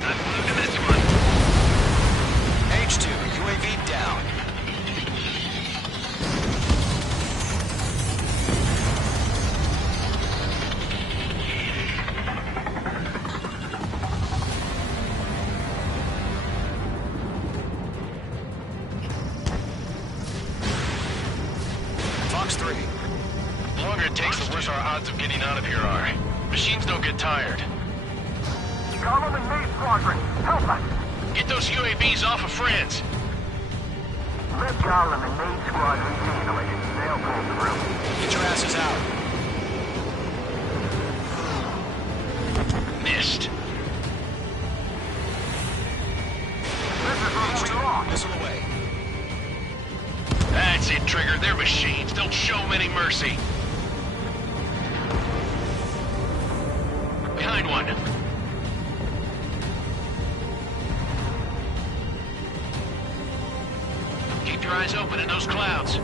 I flew to this one. H2, UAV down. Fox 3. The longer it takes, the worse our odds of getting out of here are. Machines don't get tired. Column and Maze Squadron, help us! Get those UAVs off of friends. Let Column and Maze Squadron handle it. They'll pull through. Get your asses out. Missed. H2, missile away. That's it, Trigger. They're machines. Don't show them any mercy. Behind one. Keep your eyes open in those clouds.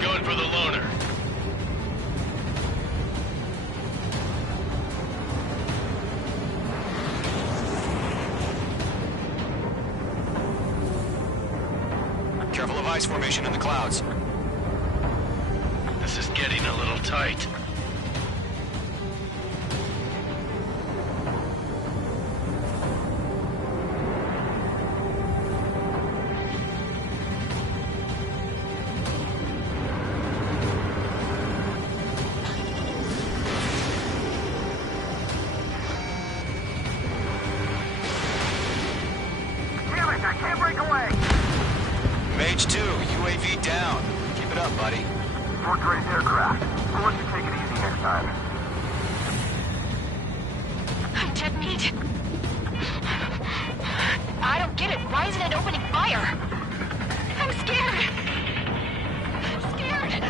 Going for the loner. Careful of ice formation in the clouds. This is getting a little tight. Damn it, I can't break away! Mage 2, UAV down. Keep it up, buddy. Fort Gray's aircraft. We'll let you take it easy next time. I'm dead meat. I don't get it. Why isn't it opening fire? I'm scared. I'm scared.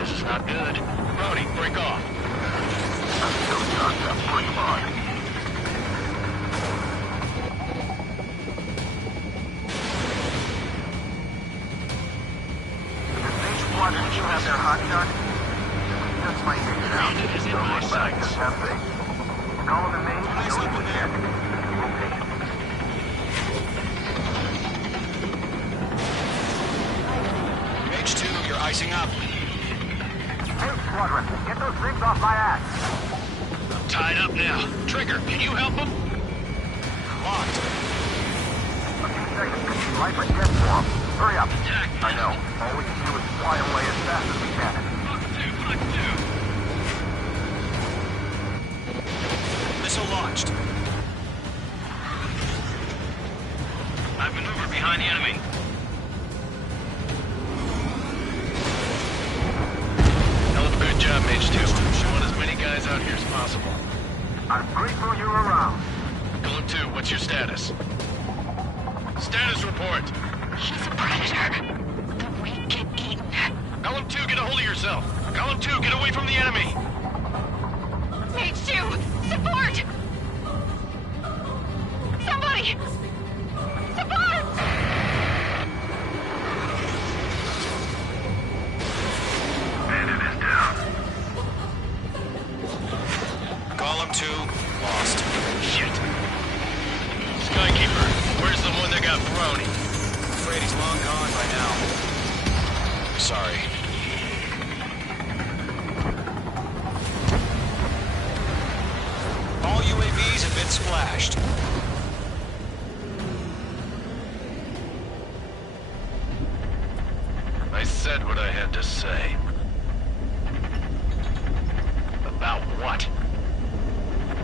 This is not good. Rowdy, break off. I'm still stuck. Bring him on. Squadron, you have their hot shot? Just might take it out. It is in my sights. Have faith. Column and Maze, go to the deck. We'll take it. Mage 2, you're icing up. Hey, Squadron, get those things off my ass. I'm tied up now. Trigger, can you help him? Locked. A few seconds could be life or death for him. Hurry up. I know. All we can do is fly away as fast as we can. Missile launched. I've maneuvered behind the enemy. Hell of a good job, Mage 2. I want as many guys out here as possible. I'm grateful you're around. Column 2, what's your status? Status report. He's a predator. The weak get eaten. Column 2, get a hold of yourself. Column 2, get away from the enemy. Mage 2, support! Somebody! Support! Bandit is down. Column 2, lost. jabroni. I'm afraid he's long gone by now. Sorry. All UAVs have been splashed. I said what I had to say. About what?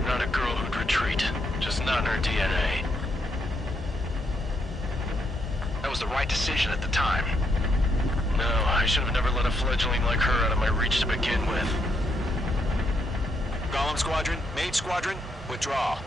Not a girl who'd retreat. Just not in her DNA. That was the right decision at the time. No, I should have never let a fledgling like her out of my reach to begin with. Golem Squadron, Mage Squadron, withdraw.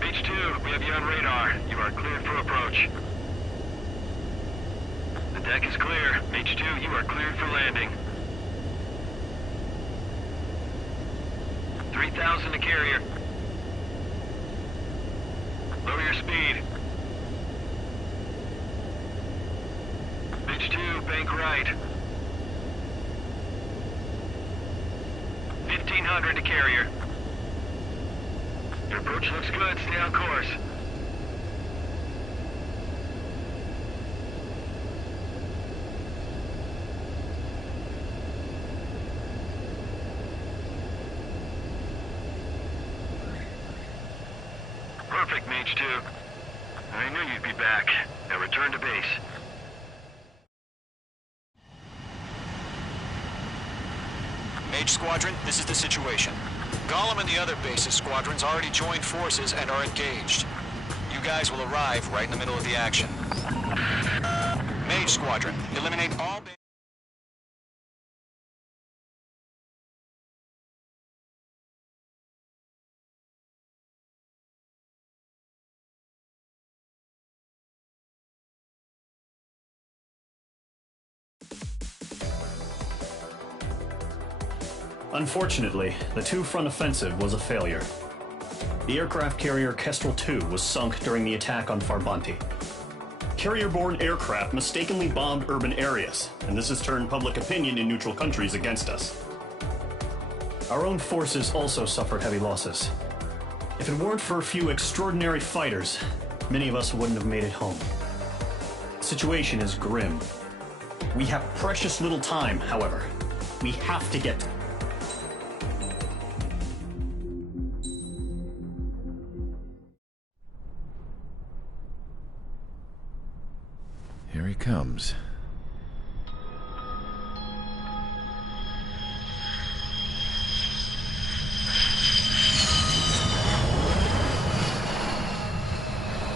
H2, we have you on radar. You are cleared for approach. The deck is clear. H2, you are cleared for landing. 3,000 to carrier. Lower your speed. H2, bank right. 1,500 to carrier. Your approach looks good. Stay on course. Perfect, Mage 2. I knew you'd be back. Now return to base. Mage Squadron, this is the situation. Golem and the other base's squadrons already joined forces and are engaged. You guys will arrive right in the middle of the action. Mage Squadron, eliminate all... Unfortunately, the two-front offensive was a failure. The aircraft carrier Kestrel II was sunk during the attack on Farbanti. Carrier-borne aircraft mistakenly bombed urban areas, and this has turned public opinion in neutral countries against us. Our own forces also suffered heavy losses. If it weren't for a few extraordinary fighters, many of us wouldn't have made it home. The situation is grim. We have precious little time, however. We have to get... Here he comes.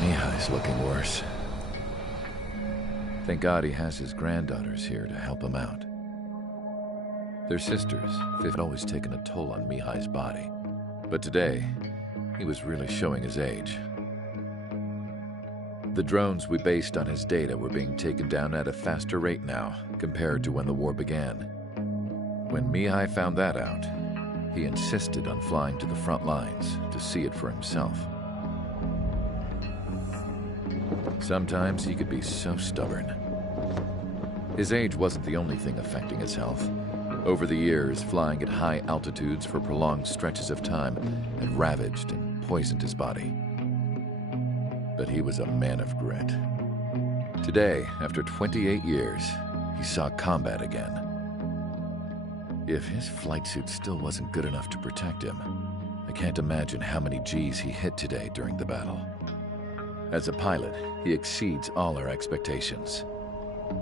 Mihai's looking worse. Thank God he has his granddaughters here to help him out. They're sisters. Fifth had always taken a toll on Mihai's body. But today, he was really showing his age. The drones we based on his data were being taken down at a faster rate now, compared to when the war began. When Mihai found that out, he insisted on flying to the front lines to see it for himself. Sometimes he could be so stubborn. His age wasn't the only thing affecting his health. Over the years, flying at high altitudes for prolonged stretches of time had ravaged and poisoned his body. But he was a man of grit. Today, after 28 years, he saw combat again. If his flight suit still wasn't good enough to protect him, I can't imagine how many G's he hit today during the battle. As a pilot, he exceeds all our expectations.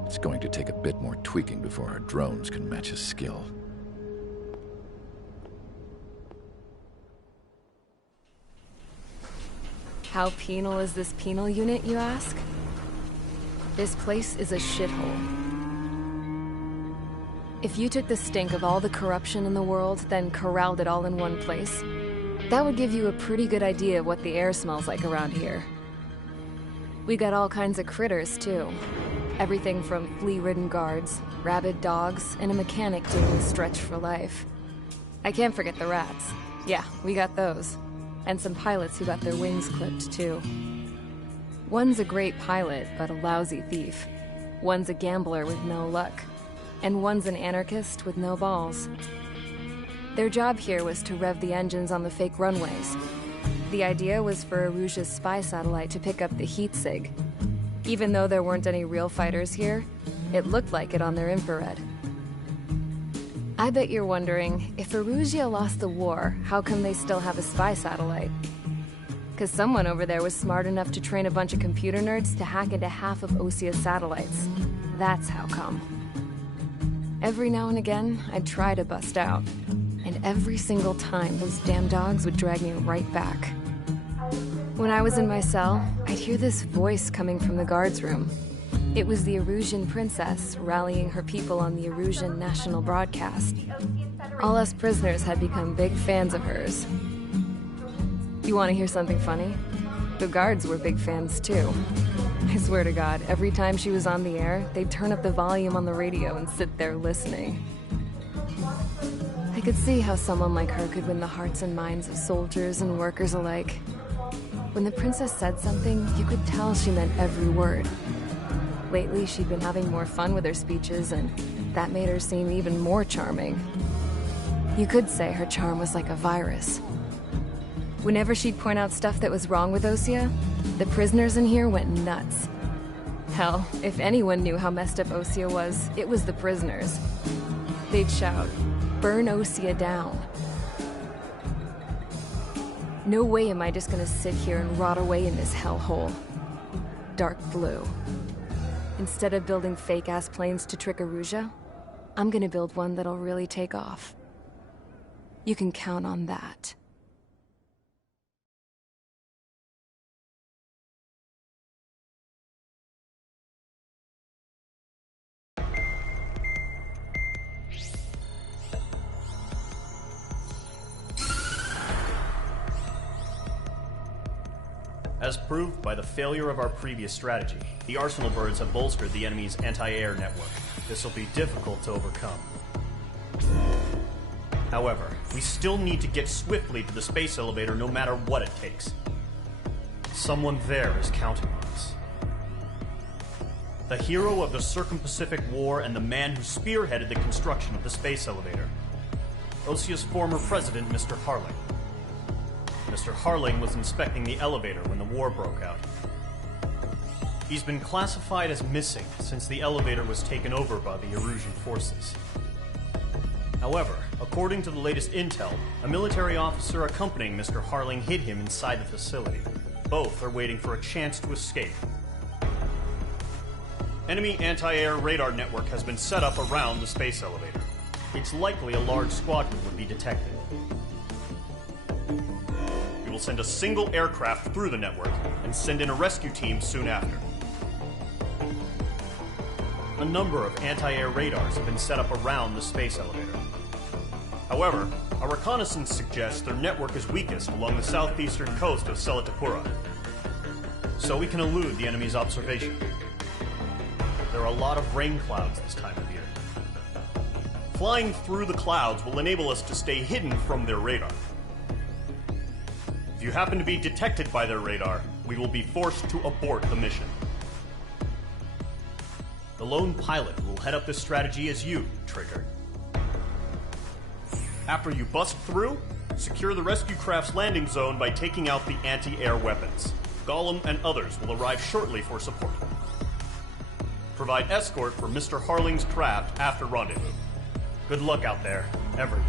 It's going to take a bit more tweaking before our drones can match his skill. How penal is this penal unit, you ask? This place is a shithole. If you took the stink of all the corruption in the world, then corralled it all in one place, that would give you a pretty good idea of what the air smells like around here. We got all kinds of critters, too. Everything from flea-ridden guards, rabid dogs, and a mechanic doing the stretch for life. I can't forget the rats. Yeah, we got those. And some pilots who got their wings clipped, too. One's a great pilot, but a lousy thief. One's a gambler with no luck. And one's an anarchist with no balls. Their job here was to rev the engines on the fake runways. The idea was for Aruja's spy satellite to pick up the heat sig. Even though there weren't any real fighters here, it looked like it on their infrared. I bet you're wondering, if Aruja lost the war, how come they still have a spy satellite? Because someone over there was smart enough to train a bunch of computer nerds to hack into half of Osia's satellites. That's how come. Every now and again, I'd try to bust out. And every single time, those damn dogs would drag me right back. When I was in my cell, I'd hear this voice coming from the guards room. It was the Erusian princess rallying her people on the Erusian national broadcast. All us prisoners had become big fans of hers. You want to hear something funny? The guards were big fans too. I swear to God, every time she was on the air, they'd turn up the volume on the radio and sit there listening. I could see how someone like her could win the hearts and minds of soldiers and workers alike. When the princess said something, you could tell she meant every word. Lately, she'd been having more fun with her speeches, and that made her seem even more charming. You could say her charm was like a virus. Whenever she'd point out stuff that was wrong with Osia, the prisoners in here went nuts. Hell, if anyone knew how messed up Osia was, it was the prisoners. They'd shout, "Burn Osia down." No way am I just gonna sit here and rot away in this hellhole. Dark blue. Instead of building fake-ass planes to trick Aruja, I'm gonna build one that'll really take off. You can count on that. As proved by the failure of our previous strategy, the Arsenal birds have bolstered the enemy's anti-air network. This will be difficult to overcome. However, we still need to get swiftly to the space elevator no matter what it takes. Someone there is counting on us. The hero of the Circum-Pacific War and the man who spearheaded the construction of the space elevator. Osia's former president, Mr. Harling. Mr. Harling was inspecting the elevator when the war broke out. He's been classified as missing since the elevator was taken over by the Erusian forces. However, according to the latest intel, a military officer accompanying Mr. Harling hid him inside the facility. Both are waiting for a chance to escape. Enemy anti-air radar network has been set up around the space elevator. It's likely a large squadron would be detected. We will send a single aircraft through the network and send in a rescue team soon after. A number of anti-air radars have been set up around the space elevator. However, our reconnaissance suggests their network is weakest along the southeastern coast of Selatapura, so we can elude the enemy's observation. There are a lot of rain clouds this time of year. Flying through the clouds will enable us to stay hidden from their radar. If you happen to be detected by their radar, we will be forced to abort the mission. The lone pilot who will head up this strategy is you, Trigger. After you bust through, secure the rescue craft's landing zone by taking out the anti-air weapons. Gollum and others will arrive shortly for support. Provide escort for Mr. Harling's craft after rendezvous. Good luck out there, everyone.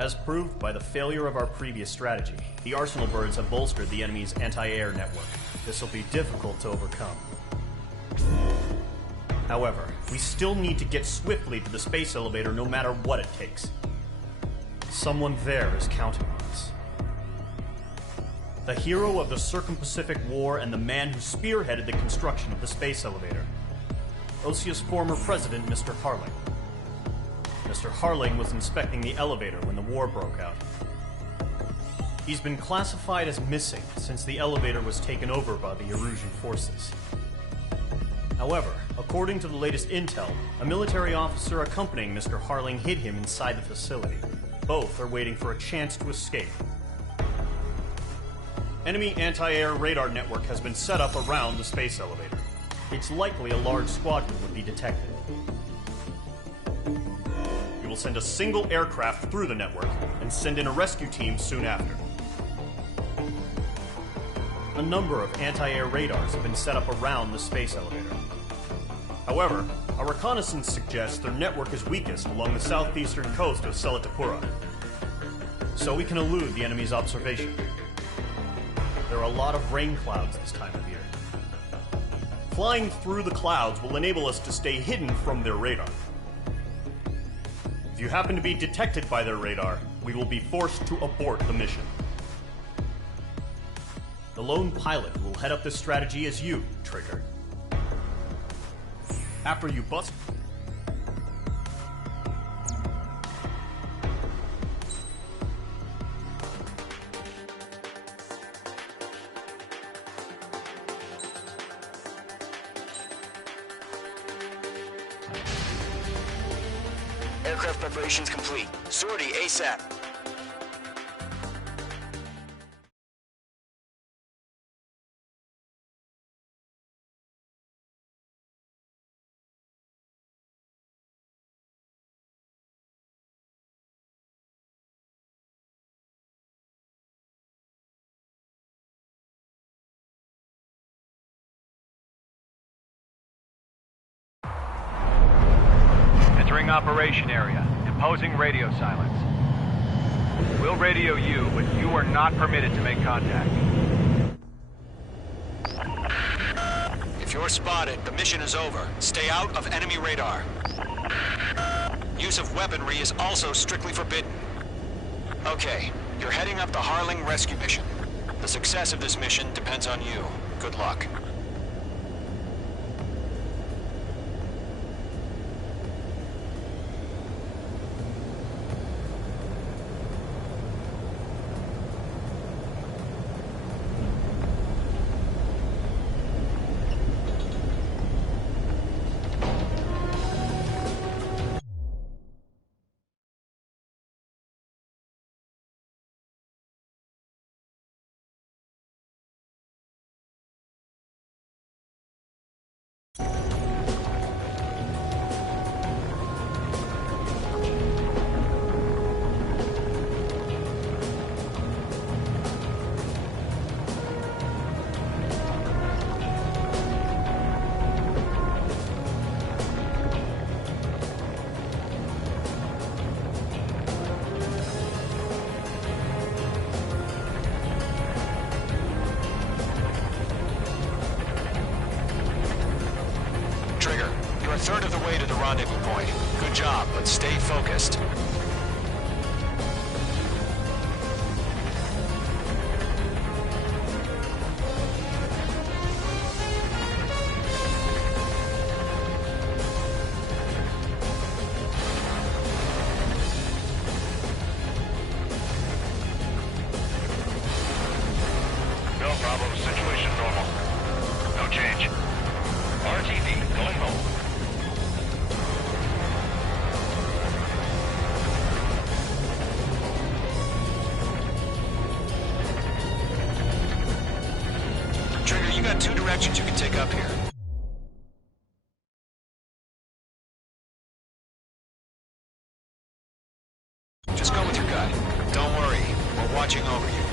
As proved by the failure of our previous strategy, the Arsenal birds have bolstered the enemy's anti-air network. This will be difficult to overcome. However, we still need to get swiftly to the space elevator no matter what it takes. Someone there is counting on us. The hero of the Circum-Pacific War and the man who spearheaded the construction of the space elevator. Osia's former president, Mr. Harling. Mr. Harling was inspecting the elevator when the war broke out. He's been classified as missing since the elevator was taken over by the Erusian forces. However, according to the latest intel, a military officer accompanying Mr. Harling hid him inside the facility. Both are waiting for a chance to escape. Enemy anti-air radar network has been set up around the space elevator. It's likely a large squadron would be detected. We will send a single aircraft through the network and send in a rescue team soon after. A number of anti-air radars have been set up around the space elevator. However, our reconnaissance suggests their network is weakest along the southeastern coast of Selatapura, so we can elude the enemy's observation. There are a lot of rain clouds this time of year. Flying through the clouds will enable us to stay hidden from their radar. If you happen to be detected by their radar, we will be forced to abort the mission. The lone pilot who will head up this strategy is you, Trigger. After you bust... Aircraft preparations complete. Sortie ASAP. Entering operation area. Imposing radio silence. We'll radio you, but you are not permitted to make contact. If you're spotted, the mission is over. Stay out of enemy radar. Use of weaponry is also strictly forbidden. Okay, you're heading up the Harling rescue mission. The success of this mission depends on you. Good luck. You're a third of the way to the rendezvous point. Good job, but stay focused. No problem. Situation normal. No change. RTV going home. Trigger, you got two directions you can take up here. Just go with your gut. Don't worry, we're watching over you.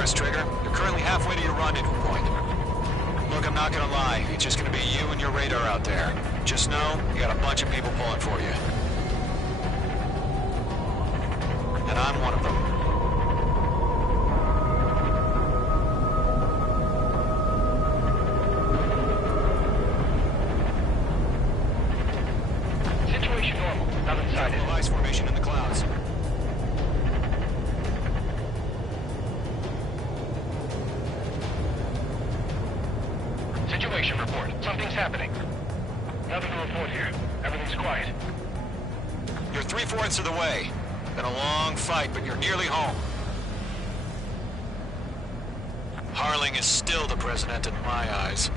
progress, Trigger. You're currently halfway to your rendezvous point. Look, I'm not gonna lie. It's just gonna be you and your radar out there. Just know, you got a bunch of people pulling for you. And I'm one of them. Situation normal. Nothing sighted. Ice formation in the clouds. Situation report. Something's happening. Nothing to report here. Everything's quiet. You're 3/4 of the way. Been a long fight, but you're nearly home. Harling is still the president in my eyes.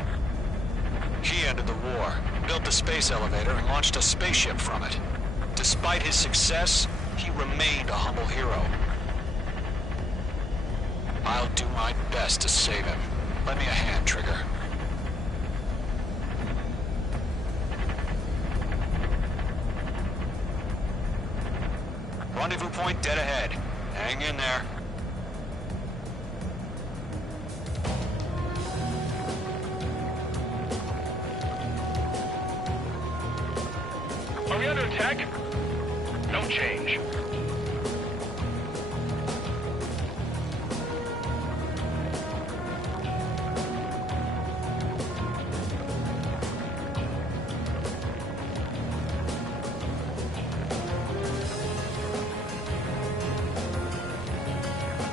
He ended the war, built the space elevator, and launched a spaceship from it. Despite his success, he remained a humble hero. I'll do my best to save him. Lend me a hand, Trigger. Rendezvous point dead ahead. Hang in there. Are we under attack? No change.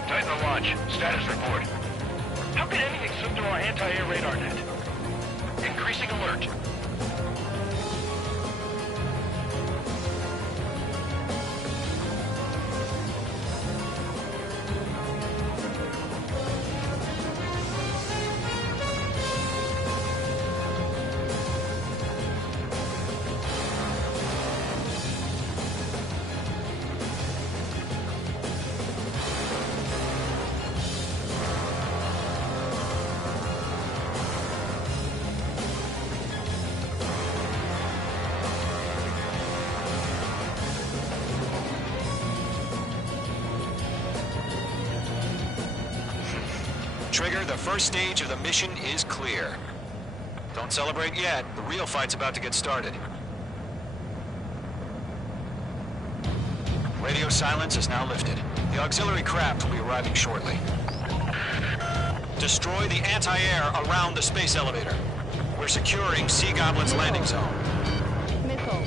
Titan launch. Status report. How could anything slip through our anti-air radar net? Increasing alert. Trigger, the first stage of the mission is clear. Don't celebrate yet. The real fight's about to get started. Radio silence is now lifted. The auxiliary craft will be arriving shortly. Destroy the anti-air around the space elevator. We're securing Sea Goblin's landing zone. Missile.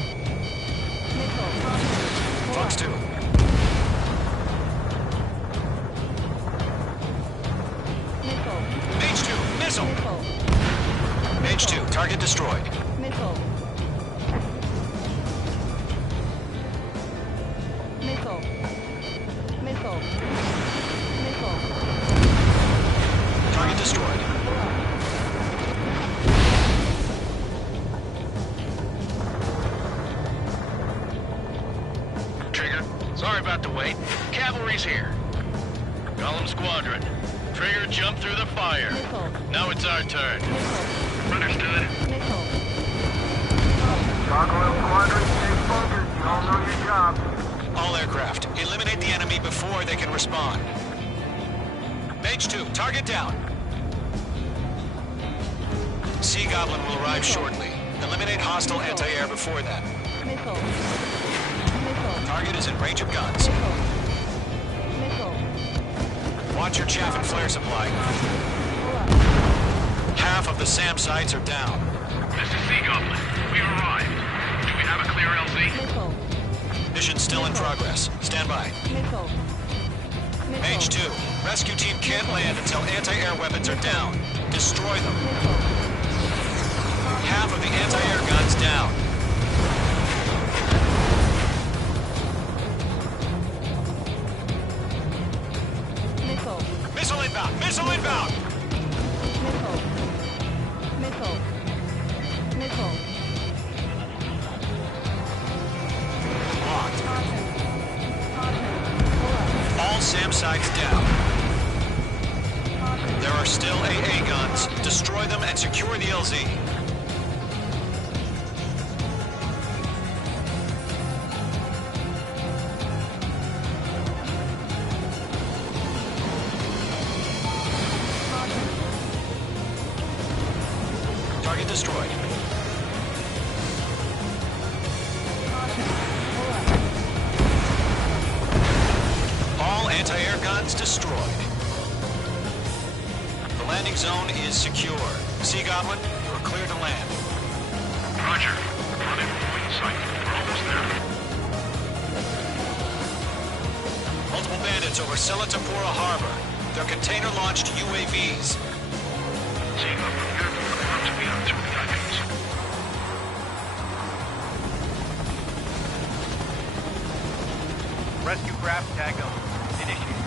Fox 2. H2, missile! H2, target destroyed. Missile. Missile. Missile. Missile. Target destroyed. Trigger, sorry about the wait. Cavalry's here. Golem Squadron. Trigger jumped through the fire. Missile. Now it's our turn. Understood. Missile. Golem Squadron, stay focused. You all know your job. All aircraft, eliminate the enemy before they can respond. H2, target down. Sea Goblin will arrive shortly. Eliminate hostile anti-air before then. Missile. Missile. Target is in range of guns. Missile. Watch your chaff and flare supply. Half of the SAM sites are down. This is Sea Goblin. We've arrived. Do we have a clear LZ? Missile. Mission still in progress. Stand by. Missile. H2, rescue team can't land until anti-air weapons are down. Destroy them. Half of the anti-air guns down. Missile. Missile inbound! Missile inbound! Missile. Missile. Missile. Locked. All SAM sites down. There are still AA guns. Destroy them and secure the LZ. destroyed. All anti-air guns destroyed. The landing zone is secure. Sea Goblin, you are clear to land. Roger. Running point sight. We're almost there. Multiple bandits over Selatapura Harbor. They're container-launched UAVs. Seeing them prepare for the front to be on 2 items. Rescue craft tag on. Initiate.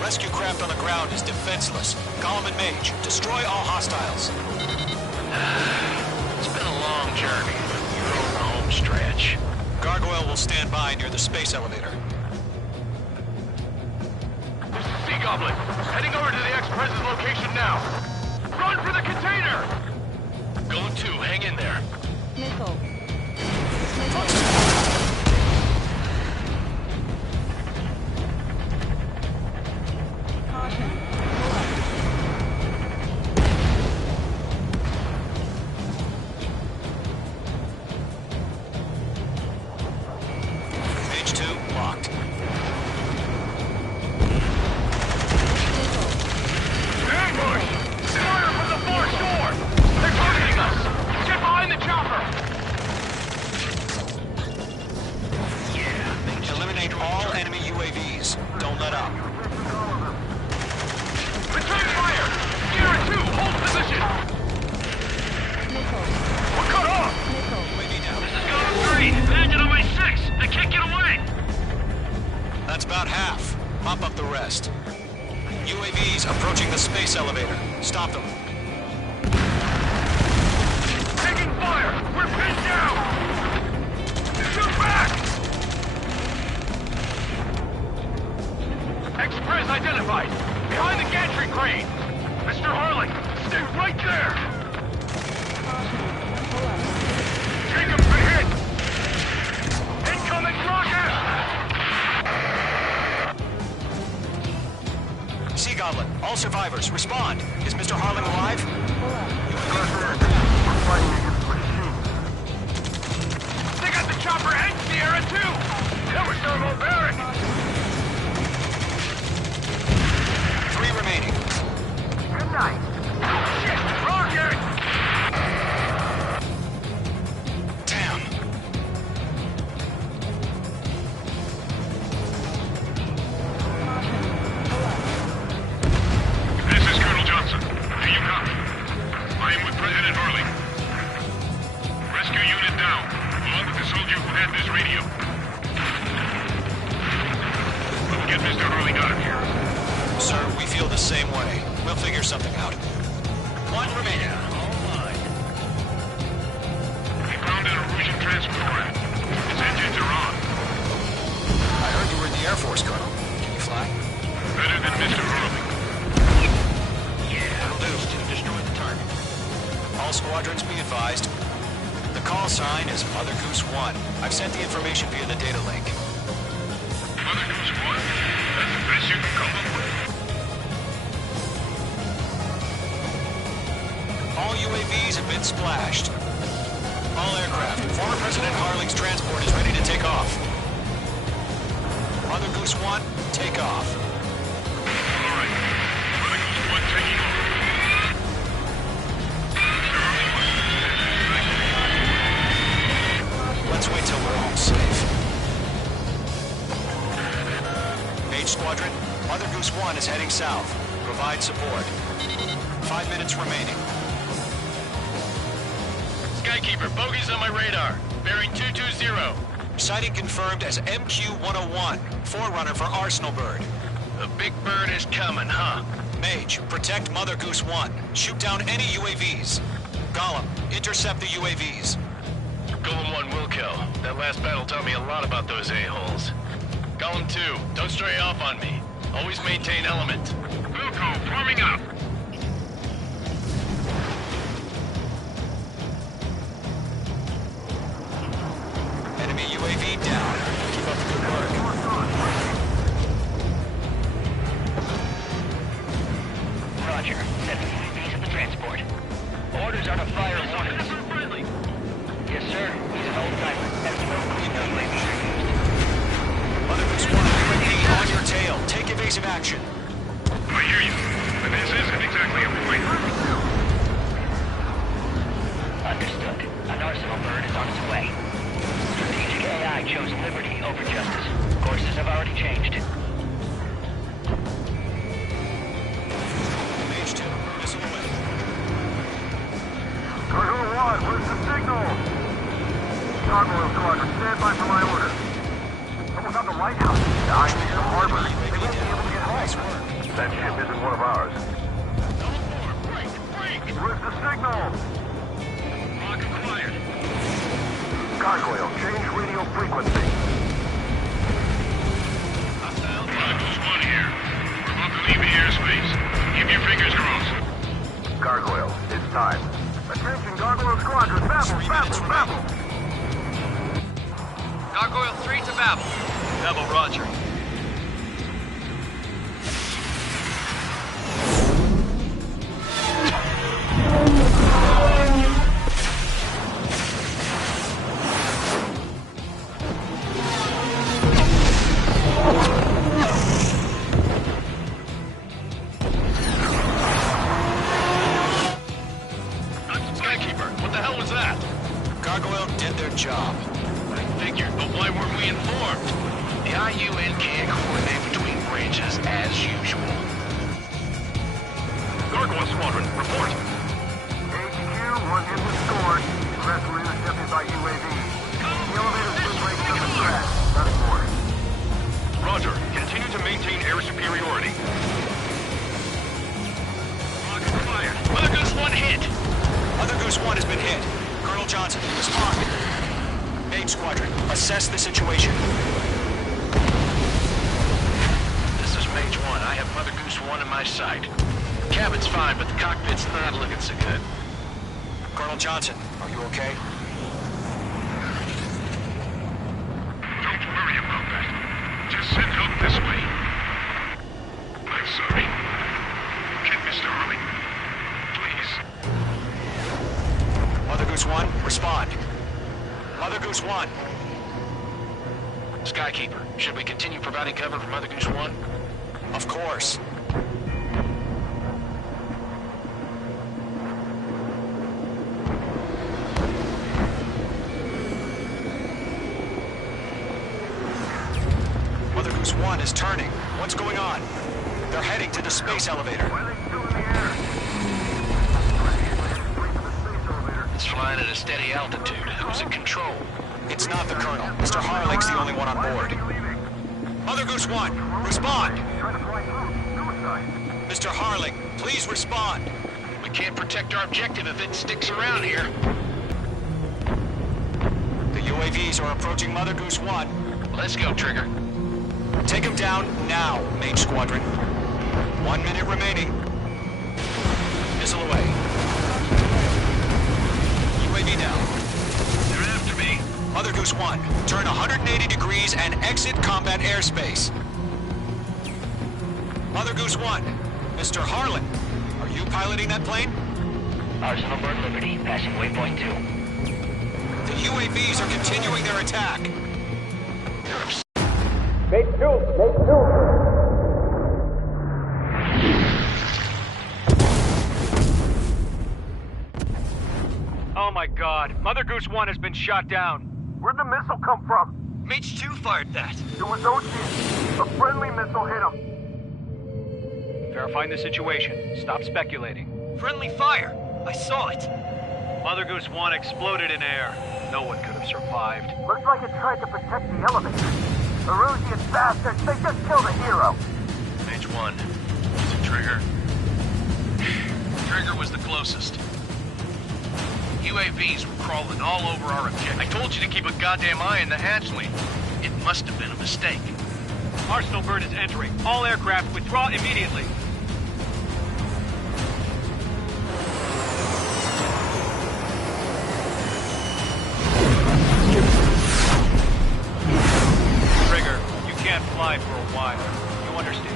Rescue craft on the ground is defenseless. Gollum and Mage, destroy all hostiles. It's been a long journey, but you're on the home stretch. Gargoyle will stand by near the space elevator. This is Sea Goblin. Heading over to the Express's location now. Run for the container! Going to, hang in there. Nickel. Page 2, locked. Ambush! Fire from the far shore! They're targeting us! Get behind the chopper! Eliminate all enemy UAVs. Don't let up. Return fire! Sierra 2, hold position! We're cut off! UAV down. This is Gotham 3. Bandit on my 6. They can't get away! That's about half. Mop up the rest. UAVs approaching the space elevator. Stop them. Taking fire! We're pinned down! Shoot back! Express identified. Behind the gantry crane. Mr. Harling, stay right there! Jacob's been hit! Incoming rocket! Sea Goblin, all survivors, respond. Is Mr. Harling alive? They got the chopper and Sierra too! That was thermobaric! 3 remaining. Good night. Shit! Rocket! Damn. This is Colonel Johnson. Do you copy? I am with President Harling. Rescue unit down, along with the soldier who had this radio. We'll get Mr. Harling out of here. Sir, we feel the same way. We'll figure something out. 1 remaining. We found an Erusian transporter. Its engines are on. I heard you were in the Air Force, Colonel. Can you fly? Better than Mr. Harling. That'll do. Destroy the target. All squadrons be advised. The call sign is Mother Goose 1. I've sent the information via the data link. Mother Goose 1. That's the best you can come up with. All UAVs have been splashed. All aircraft. Former President Harling's transport is ready to take off. Mother Goose 1, take off. All right. Mother Goose 1 taking off. Let's wait till we're all safe. Mage Squadron, Mother Goose 1 is heading south. Provide support. 5 minutes remaining. Skykeeper, bogeys on my radar. Bearing 220. Sighting confirmed as MQ-101, forerunner for Arsenal Bird. The big bird is coming, huh? Mage, protect Mother Goose 1. Shoot down any UAVs. Gollum, intercept the UAVs. Golem 1 will kill. That last battle taught me a lot about those a-holes. Golem 2, don't stray off on me. Always maintain element. Wilco, forming up. Enemy UAV down. Keep up the good work. Roger. Set transport. Orders are to fire warnings. Yes, sir. He's an old-timer. Has no clue how UAVs are used. Mother Goose 1, UAV on your tail. Take evasive action. I hear you, but this isn't exactly a point. Understood. An arsenal bird is on its way. Strategic AI chose liberty over justice. Courses have already changed. Mage 2, missile away. Cargo 1, where's the signal? Gargoyle Squadron, stand by for my orders. Someone's on the lighthouse. I need the harbor. They won't be able to get home. That ship isn't one of ours. Where's the signal? Lock acquired. Gargoyle, change radio frequency. Chronicles 1 here. We're about to leave the airspace. Keep your fingers crossed. Gargoyle, it's time. Attention, Gargoyle Squadron, Babel, Babel, Babel! Gargoyle 3 to Babel. Babel, roger. Skykeeper, what the hell was that? Gargoyle did their job. I figured, but why weren't we informed? The IUN can't coordinate between branches as usual. Gargoyle Squadron, report. HQ, one hit was scored. The rest were intercepted by UAV. The elevator's been breaking up the track. Nothing more. Roger. Continue to maintain air superiority. Lock acquired. Mother Goose 1 hit! Mother Goose 1 has been hit. Colonel Johnson, respond. Mage Squadron, assess the situation. This is Mage 1. I have Mother Goose 1 in my sight. The cabin's fine, but the cockpit's not looking so good. Colonel Johnson, are you okay? Don't worry about that. Just send help this way. I'm sorry. Get Mr. Harling. Please. Mother Goose 1, respond. Mother Goose 1. Skykeeper, should we continue providing cover for Mother Goose 1? Of course. Mother Goose 1 is turning. What's going on? They're heading to the space elevator. It's flying at a steady altitude. Who's in control? It's not the Colonel. Mr. Harling's the only one on board. Mother Goose 1, respond! Mr. Harling, please respond! We can't protect our objective if it sticks around here. The UAVs are approaching Mother Goose 1. Let's go, Trigger. Take him down now, Mage Squadron. 1 minute remaining. Missile away. UAV down. They're after me. Mother Goose 1, turn 180 degrees and exit combat airspace. Mother Goose 1, Mr. Harlan, are you piloting that plane? Arsenal Bird Liberty, passing waypoint 2. The UAVs are continuing their attack. Base 2, base 2. Oh my god, Mother Goose 1 has been shot down. Where'd the missile come from? Mage 2 fired that. It was Ocean. A friendly missile hit him. Verifying the situation. Stop speculating. Friendly fire! I saw it! Mother Goose 1 exploded in air. No one could have survived. Looks like it tried to protect the elevator. Erusian bastards, they just killed a hero. Mage 1. Is it Trigger? Trigger was the closest. UAVs were crawling all over our objective. I told you to keep a goddamn eye on the hatchling. It must have been a mistake. Arsenal Bird is entering. All aircraft withdraw immediately. Trigger, you can't fly for a while. You understand?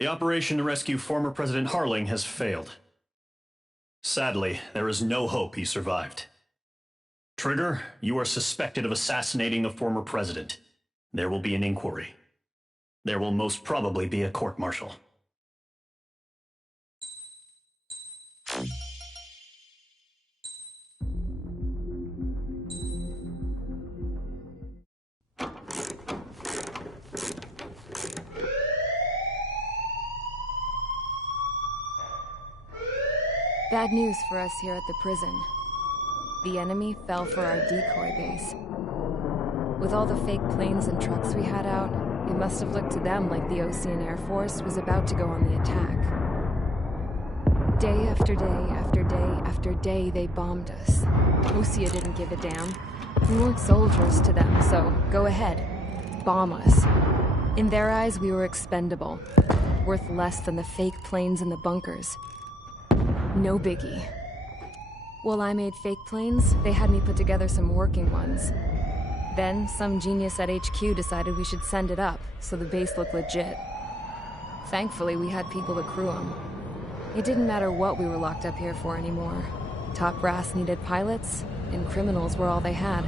The operation to rescue former President Harling has failed. Sadly, there is no hope he survived. Trigger, you are suspected of assassinating the former president. There will be an inquiry. There will most probably be a court-martial. Bad news for us here at the prison. The enemy fell for our decoy base. With all the fake planes and trucks we had out, it must have looked to them like the Ocean Air Force was about to go on the attack. Day after day after day after day, they bombed us. Osea didn't give a damn. We weren't soldiers to them, so go ahead. Bomb us. In their eyes, we were expendable. Worth less than the fake planes in the bunkers. No biggie. While I made fake planes, they had me put together some working ones. Then, some genius at HQ decided we should send it up, so the base looked legit. Thankfully, we had people to crew them. It didn't matter what we were locked up here for anymore. Top brass needed pilots, and criminals were all they had.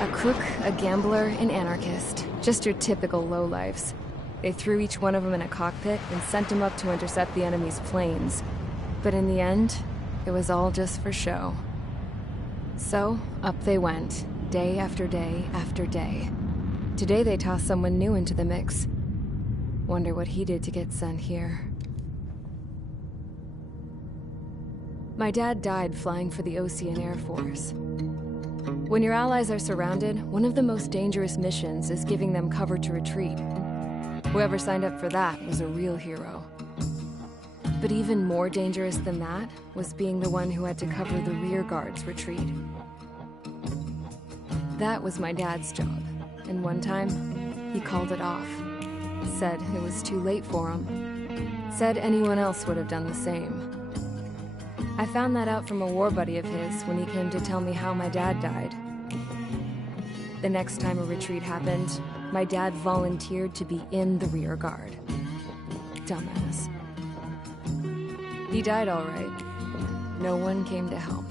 A crook, a gambler, an anarchist. Just your typical lowlifes. They threw each one of them in a cockpit and sent them up to intercept the enemy's planes. But in the end, it was all just for show. So, up they went, day after day after day. Today they tossed someone new into the mix. Wonder what he did to get sent here. My dad died flying for the Ocean Air Force. When your allies are surrounded, one of the most dangerous missions is giving them cover to retreat. Whoever signed up for that was a real hero. But even more dangerous than that was being the one who had to cover the rear guard's retreat. That was my dad's job, and one time, he called it off. Said it was too late for him. Said anyone else would have done the same. I found that out from a war buddy of his when he came to tell me how my dad died. The next time a retreat happened, my dad volunteered to be in the rear guard. Dumbass. He died all right. No one came to help.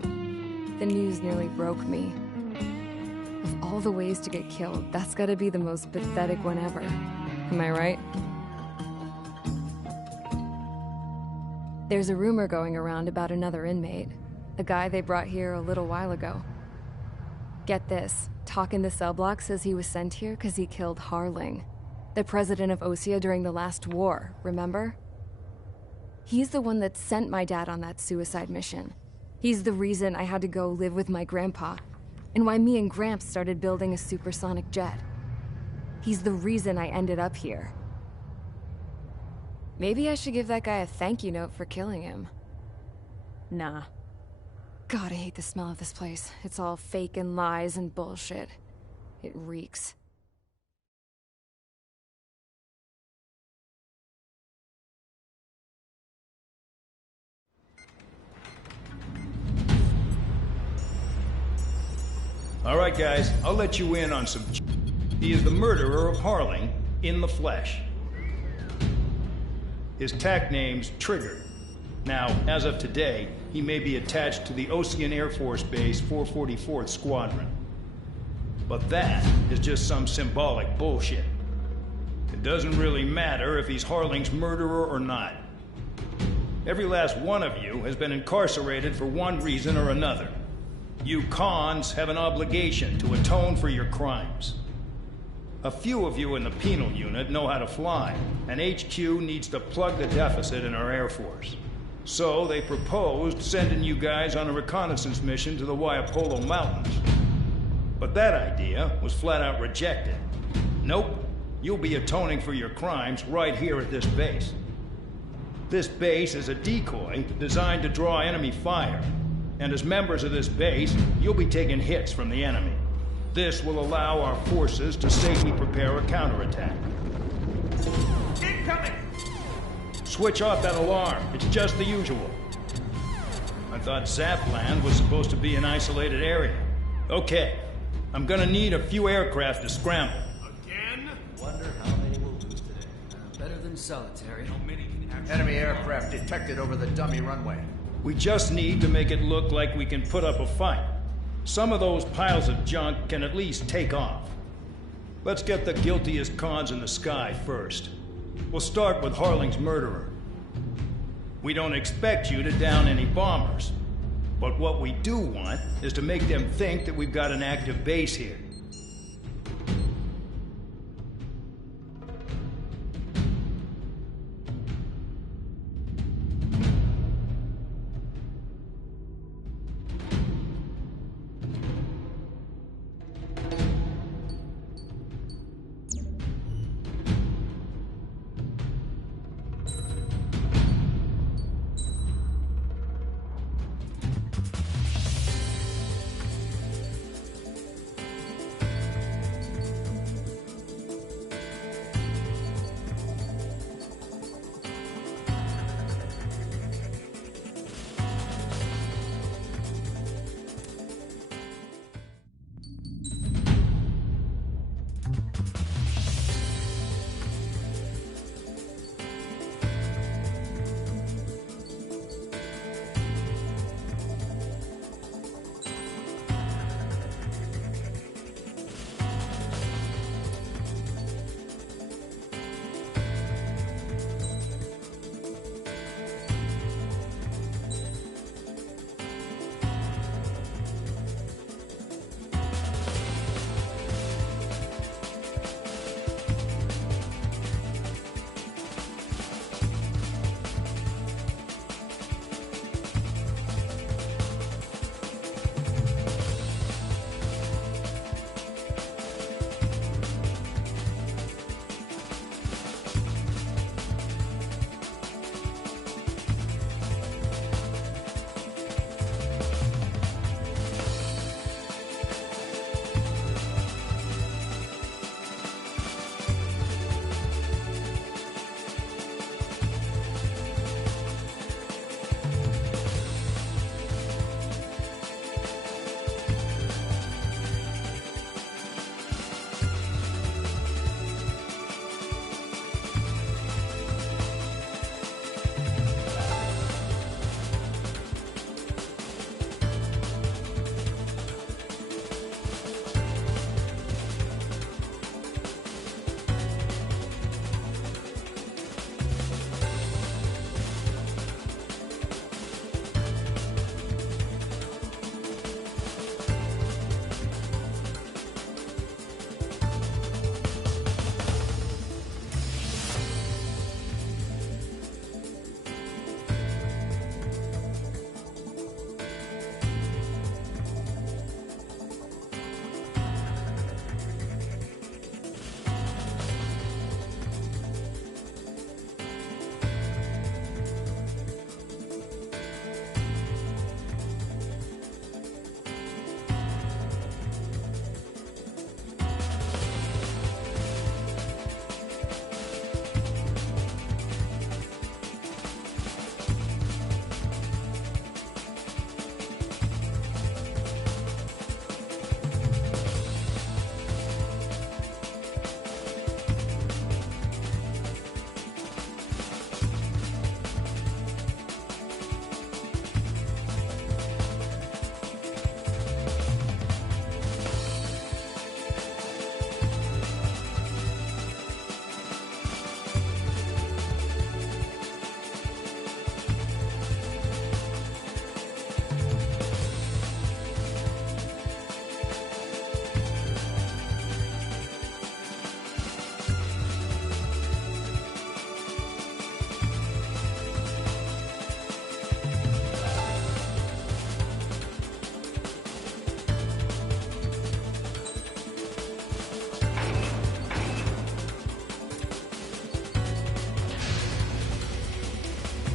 The news nearly broke me. Of all the ways to get killed, that's gotta be the most pathetic one ever. Am I right? There's a rumor going around about another inmate. A guy they brought here a little while ago. Get this, talk in the cell block says he was sent here because he killed Harling, the president of Osea during the last war, remember? He's the one that sent my dad on that suicide mission. He's the reason I had to go live with my grandpa, and why me and Gramps started building a supersonic jet. He's the reason I ended up here. Maybe I should give that guy a thank you note for killing him. Nah. God, I hate the smell of this place. It's all fake and lies and bullshit. It reeks. All right, guys, I'll let you in on some... He is the murderer of Harling in the flesh. His tag name's Trigger. Now, as of today, he may be attached to the Ocean Air Force Base 444th Squadron. But that is just some symbolic bullshit. It doesn't really matter if he's Harling's murderer or not. Every last one of you has been incarcerated for one reason or another. You cons have an obligation to atone for your crimes. A few of you in the penal unit know how to fly, and HQ needs to plug the deficit in our Air Force. So they proposed sending you guys on a reconnaissance mission to the Waiapolo Mountains. But that idea was flat out rejected. Nope, you'll be atoning for your crimes right here at this base. This base is a decoy designed to draw enemy fire. And as members of this base, you'll be taking hits from the enemy. This will allow our forces to safely prepare a counterattack. Incoming! Switch off that alarm. It's just the usual. I thought Zapland was supposed to be an isolated area. Okay, I'm gonna need a few aircraft to scramble. Again? Wonder how many we'll lose today. Better in solitary. Enemy aircraft detected over the dummy runway. We just need to make it look like we can put up a fight. Some of those piles of junk can at least take off. Let's get the guiltiest cons in the sky first. We'll start with Harling's murderer. We don't expect you to down any bombers. But what we do want is to make them think that we've got an active base here.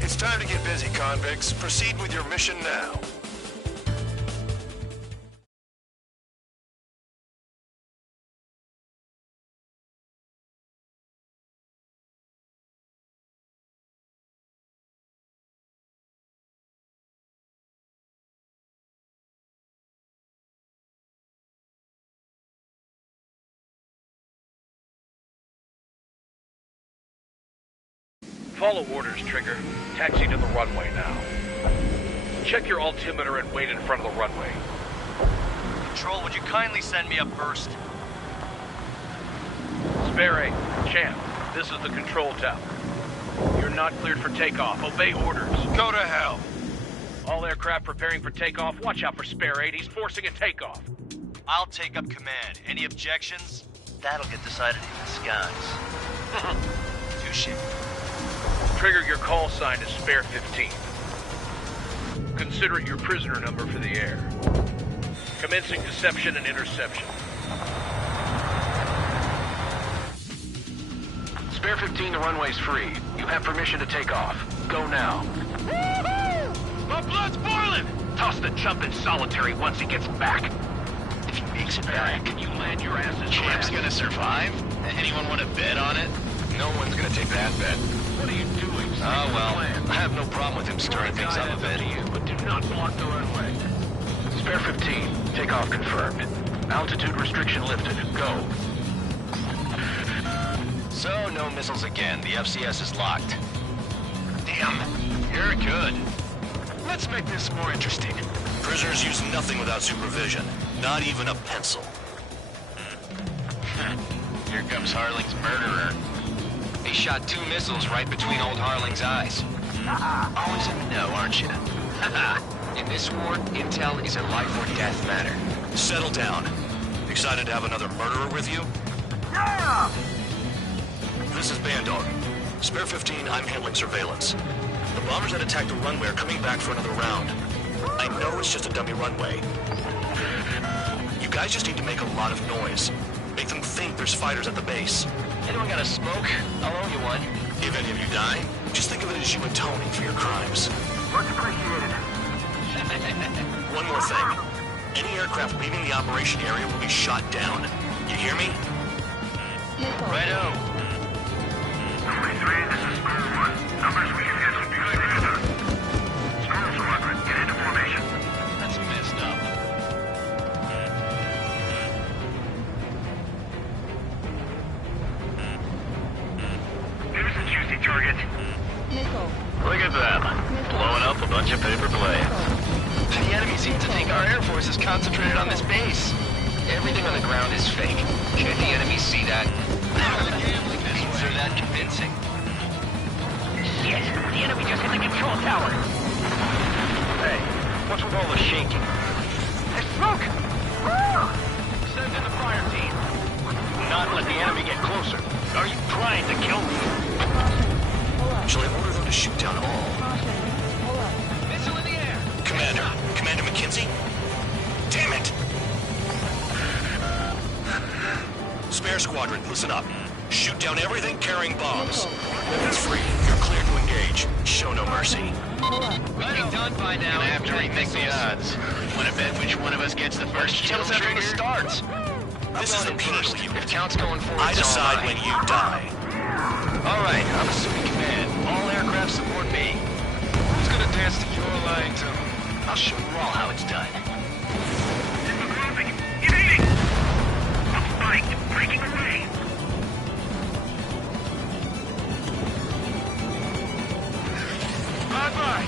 It's time to get busy, convicts. Proceed with your mission now. Follow orders, Trigger. Taxi to the runway now. Check your altimeter and wait in front of the runway. Control, would you kindly send me up first? Spare 8, Champ, this is the control tower. You're not cleared for takeoff. Obey orders. Go to hell. All aircraft preparing for takeoff. Watch out for Spare 8. He's forcing a takeoff. I'll take up command. Any objections? That'll get decided in the skies. Touche. Trigger, your call sign is Spare 15. Consider it your prisoner number for the air. Commencing deception and interception. Spare 15, the runway's free. You have permission to take off. Go now. My blood's boiling! Toss the chump in solitary once he gets back. If he makes it back, Can you land your asses? Champ's gonna survive? Anyone want to bet on it? No one's gonna take that bet. What are you doing? Oh, well, I have no problem with him stirring things up a bit. But do not block the runway. Spare 15, takeoff confirmed. Altitude restriction lifted. Go. So, no missiles again. The FCS is locked. Damn, you're good. Let's make this more interesting. Prisoners use nothing without supervision. Not even a pencil. Here comes Harling's murderer. He shot 2 missiles right between old Harling's eyes. Always in the know, aren't you? In this war, intel is a life or death matter. Settle down. Excited to have another murderer with you? Yeah! This is Bandog. Spare 15, I'm handling surveillance. The bombers that attacked the runway are coming back for another round. I know it's just a dummy runway. You guys just need to make a lot of noise. Make them think there's fighters at the base. Anyone got a smoke? I'll owe you one. If any of you die, just think of it as you atoning for your crimes. Much appreciated. One more thing. Any aircraft leaving the operation area will be shot down. You hear me? Righto. Number 3, this is Storm 1. Numbers we can handle usually together. Storm Squadron, get into formation. That's messed up. Here's a juicy target. Look at them. Blowing up a bunch of paper planes. The enemy seems to think our Air Force is concentrated on this base. Everything on the ground is fake. Can't the enemy see that? Means they're that convincing. Shit! The enemy just hit the control tower! Hey, what's with all the shaking? There's smoke! Send in the fire team. Do not let the enemy get closer. Are you trying to kill me? Shall I order them to shoot down all? Missile in the air! Commander McKenzie? Damn it! Spare squadron, listen up. Shoot down everything carrying bombs. Weapons free. You're clear to engage. Show no mercy. Be done by now. Gonna have to remix the odds. Wanna bet which one of us gets the first kill After the trigger? starts! This is a penal unit. If count's going forward, I decide when you die. Alright, I'm assuming command. All aircraft support me. Who's gonna dance to your line too? I'll show you all how it's done. Evading! A fight breaking away! Bye-bye!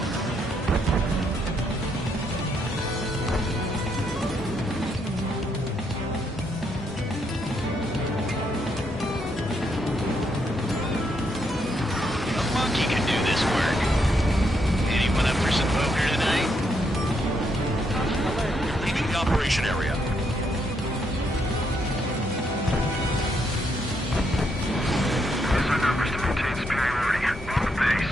A monkey can do this work. Anyone up for some poker tonight? Leaving the operation area. Those are numbers to maintain superiority. On the base.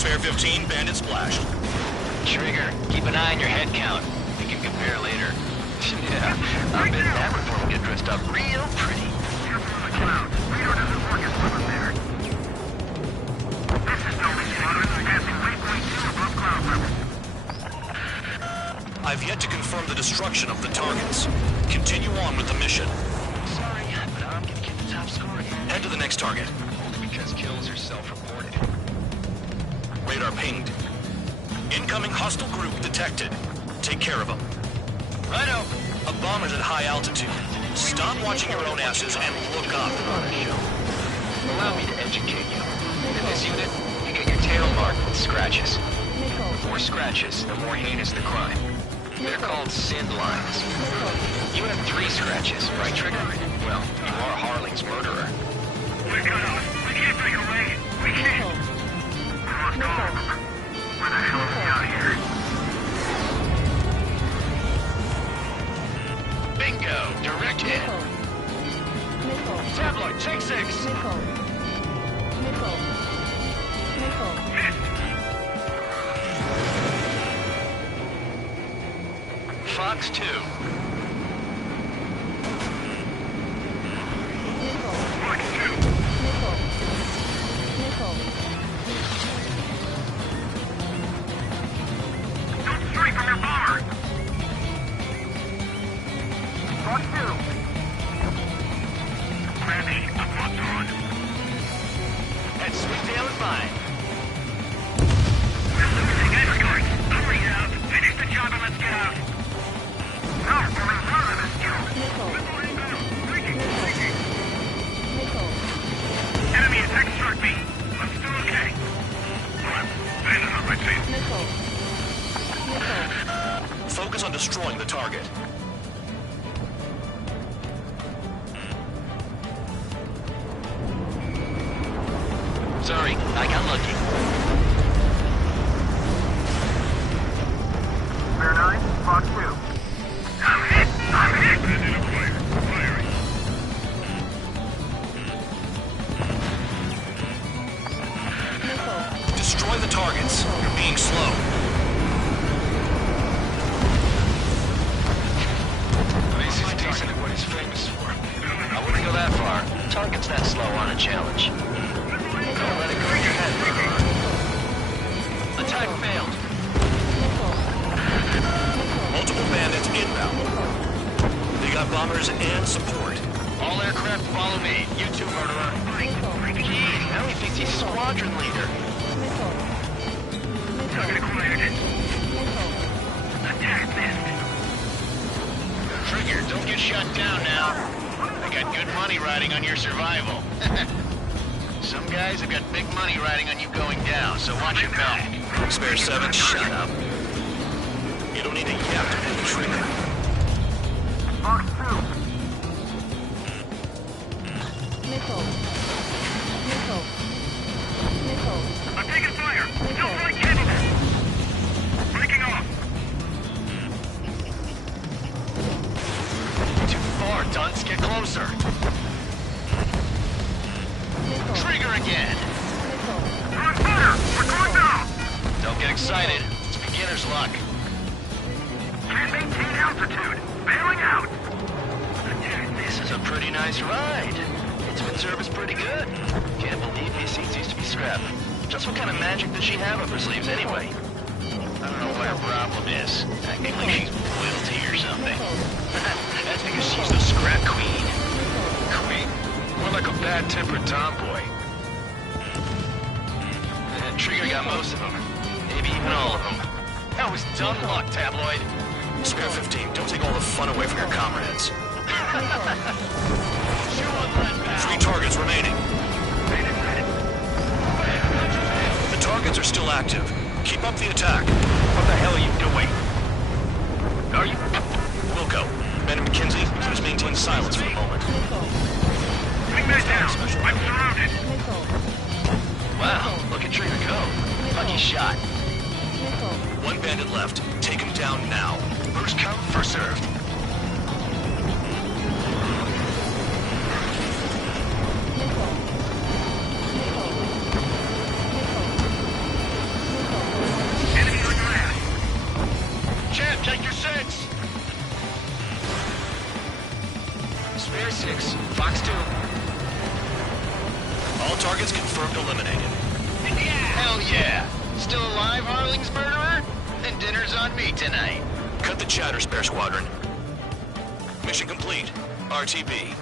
Spare 15, bandit splashed. Trigger, keep an eye on your head count. We can compare later. Yeah, I bet that report will get dressed up real pretty. Careful of the clouds. Radar doesn't work as well up there. This is Delta Squadron. Passing waypoint 2 above cloud level. I've yet to confirm the destruction of the targets. Continue on with the mission. Sorry, but I'm gonna get the top score here. Head to the next target. Only because kills are self-reported. Radar pinged. Incoming hostile group detected. Take care of them. Righto. A bomber's at high altitude. Stop watching your own asses and look up. Allow me to educate you. scratches. The more scratches, the more heinous the crime. They're called sin lines. You have 3 scratches, right, Trigger? Well, you are Harling's murderer. We're cut off. We can't break away. We can't. We must go. Where the hell is he out here? Bingo! Direct hit! Tabloid, take 6! Fox 2. Fox 2. Don't stray from your bomber. Fox 2. Randy, I'm locked on. And Sweetdale is mine. We're losing escorts. Hurry out. Finish the job and let's get out. No, we're in front of this kill. Enemy attack struck me. I'm still okay. Well, I'm standing on my feet. Focus on destroying the target. Sorry, I got lucky. Bear 9, Fox 2. I'm hit! Ready to fire. Firing. Destroy the targets. You're being slow. This is decent at what he's famous for. I wouldn't go that far. Target's that slow on a challenge. Don't let it go in your head, Murderer. Attack failed. Multiple bandits inbound. They got bombers and support. All aircraft follow me. You too, Murderer. Gee, now he thinks he's squadron leader. Target acquired. Attack missed. Trigger, don't get shut down now. I got good money riding on your survival. Some guys have got big money riding on you going down, so watch your back. Spare 7, shut up. You don't need a yap to pull the trigger. Fox 2. I'm taking fire. Still flight capable. Breaking off. Too far, dunce. Get closer. Trigger again. We're on fire. We're going down. Don't get excited. It's beginner's luck. Can't maintain altitude. Bailing out. This is a pretty nice ride. Instrument service pretty good. Can't believe these seats used to be scrapped. Just what kind of magic does she have up her sleeves anyway? I don't know what her problem is. Acting like she's royalty or something. That's because she's the scrap queen. Queen? More like a bad-tempered tomboy. Trigger got most of them. Maybe even all of them. That was dumb luck, Tabloid. Spare 15, don't take all the fun away from your comrades. 3 targets remaining. The targets are still active. Keep up the attack. What the hell are you doing? Are you? Wilco, Ben and McKenzie, please maintain silence for a moment. Bring that down. I'm surrounded. Wow, look at Trigger go. Lucky shot. 1 bandit left. Take him down now. First come, first served. Enemy on your ass. Champ, take your 6. Spare 6, Fox 2. All targets confirmed eliminated. Hell yeah. Still alive, Harling's murderer? Then dinner's on me tonight. Cut the chatter, Spare Squadron. Mission complete. RTB.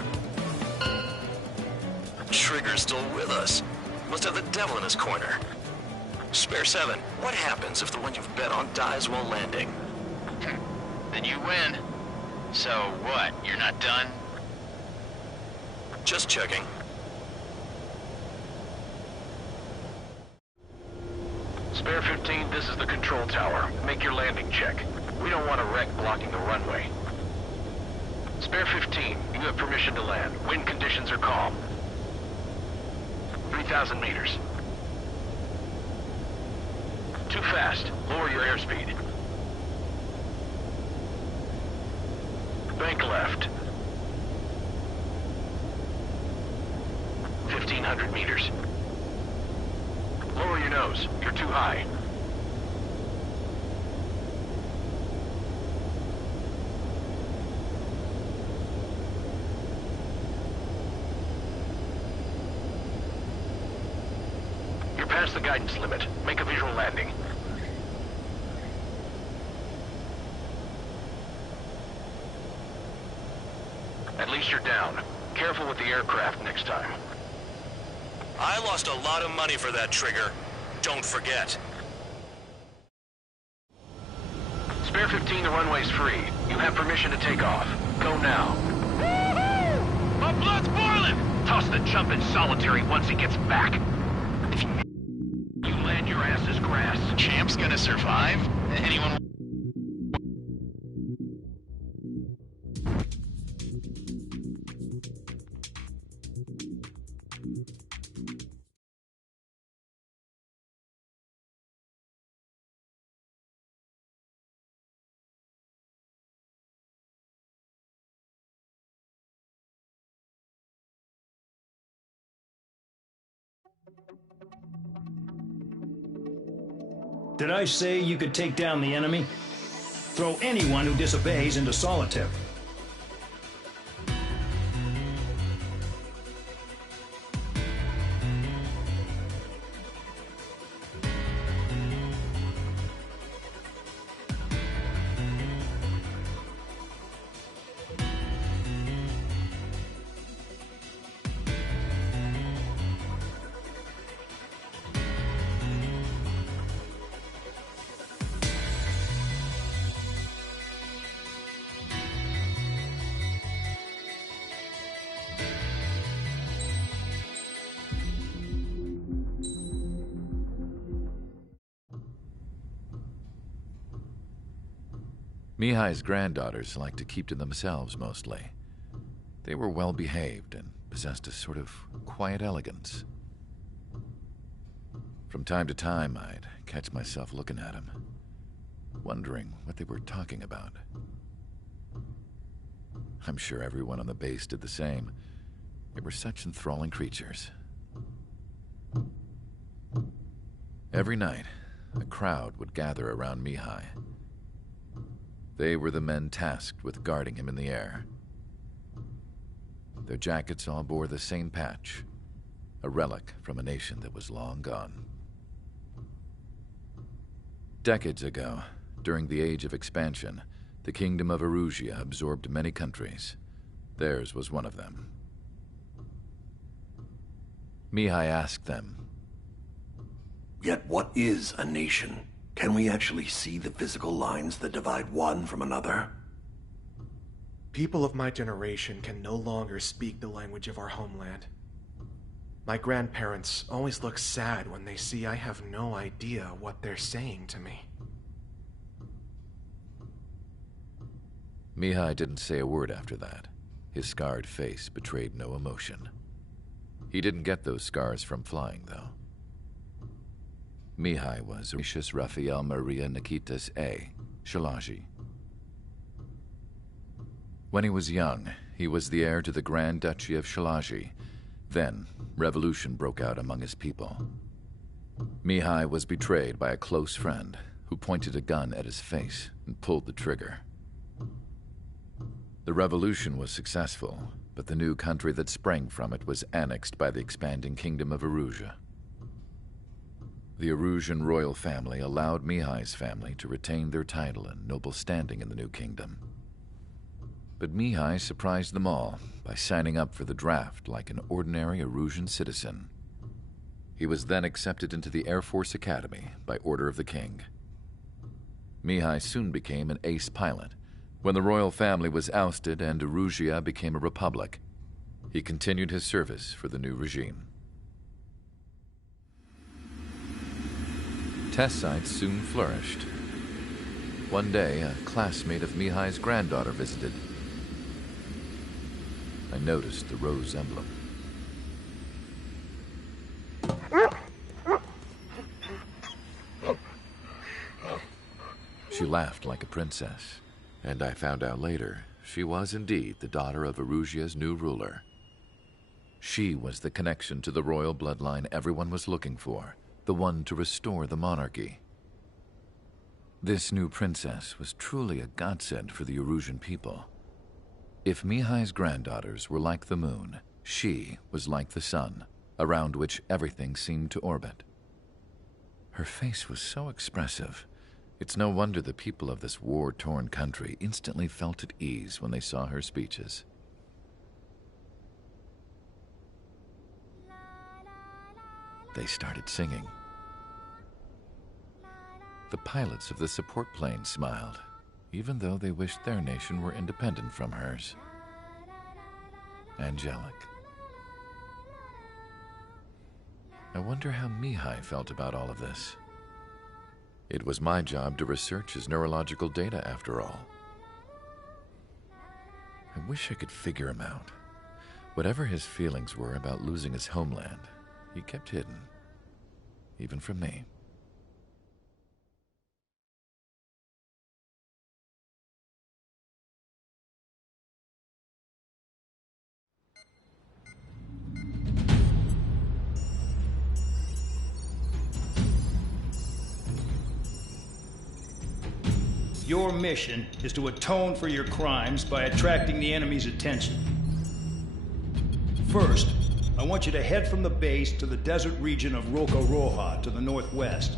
Trigger's still with us. Must have the devil in his corner. Spare 7, what happens if the one you've bet on dies while landing? Then you win. So what, you're not done? Just checking. Spare 15, this is the control tower. Make your landing check. We don't want a wreck blocking the runway. Spare 15, you have permission to land. Wind conditions are calm. 3,000 meters. Too fast. Lower your airspeed. Bank left. 1,500 meters. Lower your nose. You're too high. You're past the guidance limit. Make a visual landing. At least you're down. Careful with the aircraft next time. I lost a lot of money for that trigger. Don't forget. Spare 15, the runway's free. You have permission to take off. Go now. Woohoo! My blood's boiling! Toss the chump in solitary once he gets back. If you land your ass as grass. Champ's gonna survive? Anyone? Did I say you could take down the enemy? Throw anyone who disobeys into solitary. Mihai's granddaughters liked to keep to themselves mostly. They were well behaved and possessed a sort of quiet elegance. From time to time, I'd catch myself looking at them, wondering what they were talking about. I'm sure everyone on the base did the same. They were such enthralling creatures. Every night, a crowd would gather around Mihai. They were the men tasked with guarding him in the air. Their jackets all bore the same patch, a relic from a nation that was long gone. Decades ago, during the Age of Expansion, the Kingdom of Erusia absorbed many countries. Theirs was one of them. Mihai asked them, "Yet what is a nation? Can we actually see the physical lines that divide one from another?" People of my generation can no longer speak the language of our homeland. My grandparents always look sad when they see I have no idea what they're saying to me. Mihai didn't say a word after that. His scarred face betrayed no emotion. He didn't get those scars from flying, though. Mihai was Horatius Raphael Maria Nikitas A. Shalaji. When he was young, he was the heir to the Grand Duchy of Shalaji. Then, revolution broke out among his people. Mihai was betrayed by a close friend who pointed a gun at his face and pulled the trigger. The revolution was successful, but the new country that sprang from it was annexed by the expanding Kingdom of Erusia. The Erusian royal family allowed Mihai's family to retain their title and noble standing in the new kingdom. But Mihai surprised them all by signing up for the draft like an ordinary Erusian citizen. He was then accepted into the Air Force Academy by order of the king. Mihai soon became an ace pilot. When the royal family was ousted and Erusia became a republic, he continued his service for the new regime. Test sites soon flourished. One day, a classmate of Mihai's granddaughter visited. I noticed the rose emblem. She laughed like a princess, and I found out later she was indeed the daughter of Erusia's new ruler. She was the connection to the royal bloodline everyone was looking for, the one to restore the monarchy. This new princess was truly a godsend for the Erusian people. If Mihai's granddaughters were like the moon, she was like the sun, around which everything seemed to orbit. Her face was so expressive. It's no wonder the people of this war-torn country instantly felt at ease when they saw her speeches. They started singing. The pilots of the support plane smiled, even though they wished their nation were independent from hers. Angelic. I wonder how Mihai felt about all of this. It was my job to research his neurological data, after all. I wish I could figure him out. Whatever his feelings were about losing his homeland, he kept hidden, even from me. Your mission is to atone for your crimes by attracting the enemy's attention. First, I want you to head from the base to the desert region of Roca-Roja to the northwest.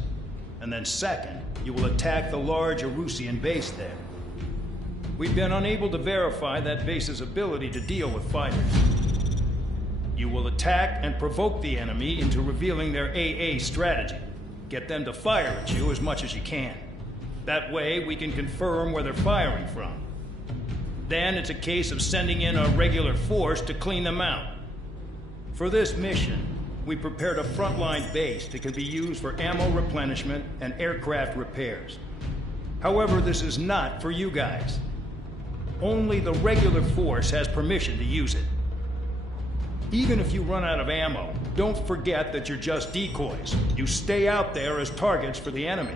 And then second, you will attack the large Erusian base there. We've been unable to verify that base's ability to deal with fighters. You will attack and provoke the enemy into revealing their AA strategy. Get them to fire at you as much as you can. That way, we can confirm where they're firing from. Then it's a case of sending in a regular force to clean them out. For this mission, we prepared a frontline base that can be used for ammo replenishment and aircraft repairs. However, this is not for you guys. Only the regular force has permission to use it. Even if you run out of ammo, don't forget that you're just decoys. You stay out there as targets for the enemy.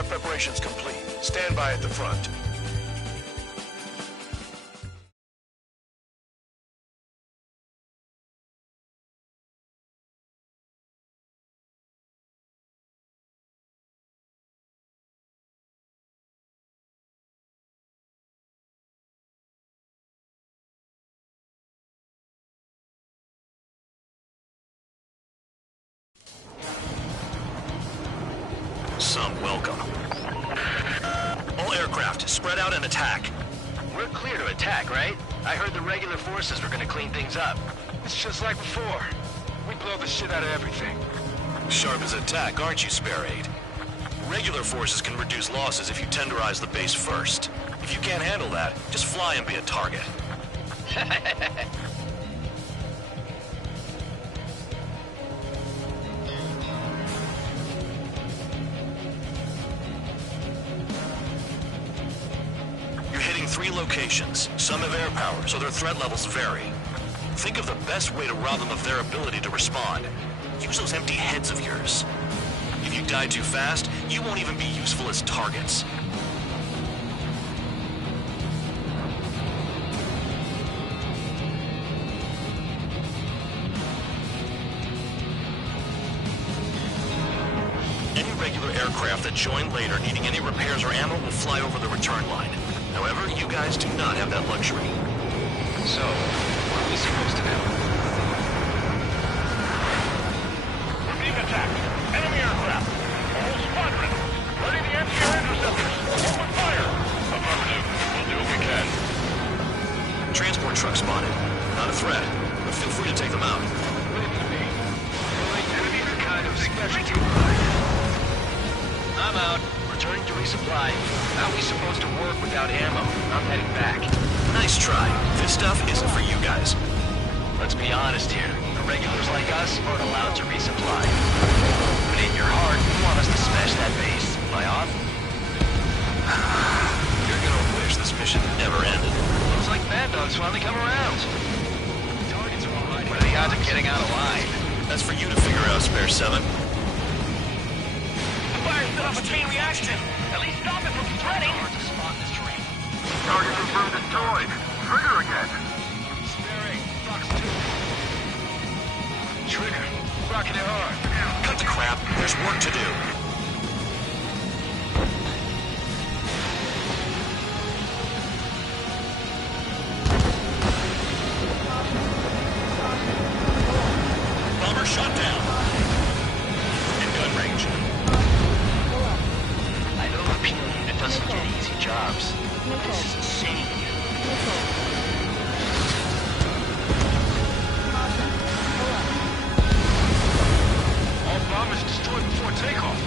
Aircraft preparations complete. Stand by at the front. Some welcome. All aircraft, spread out and attack. We're clear to attack, right? I heard the regular forces were gonna clean things up. It's just like before. We blow the shit out of everything. Sharp as attack, aren't you, Spare Aid? Regular forces can reduce losses if you tenderize the base first. If you can't handle that, just fly and be a target. You're hitting 3 locations. Some have air power, so their threat levels vary. Think of the best way to rob them of their ability to respond. Use those empty heads of yours. If you die too fast, you won't even be useful as targets. Any regular aircraft that join later needing any repairs or ammo will fly over the return line. However, you guys do not have that luxury. So, what are we supposed to do? We're being attacked. Enemy aircraft. A whole squadron. Ready the anti-air interceptors. Open fire. Affirmative. We'll do what we can. Transport truck spotted. Not a threat, but feel free to take them out. Enemies are kind of specialty. I'm out. Returning to resupply. How are we supposed to work without ammo? I'm heading back. Nice try. This stuff isn't for you guys. Let's be honest here. The regulars like us aren't allowed to resupply. But in your heart, you want us to smash that base. Am I on? You're gonna wish this mission never ended. Looks like Mad Dog's finally come around. Targets are all right. What are the odds of getting out alive? That's for you to figure out, Spare 7. Fire set off a chain reaction. At least stop it from spreading. Hard to spot this terrain. Target confirmed destroyed. Trigger again. Sparing. Fox 2. Trigger. Rocking it hard. Cut the crap. There's work to do. Bomber shot down. In gun range. I know the PO unit doesn't get easy jobs. This is insane. All bombers destroyed before takeoff.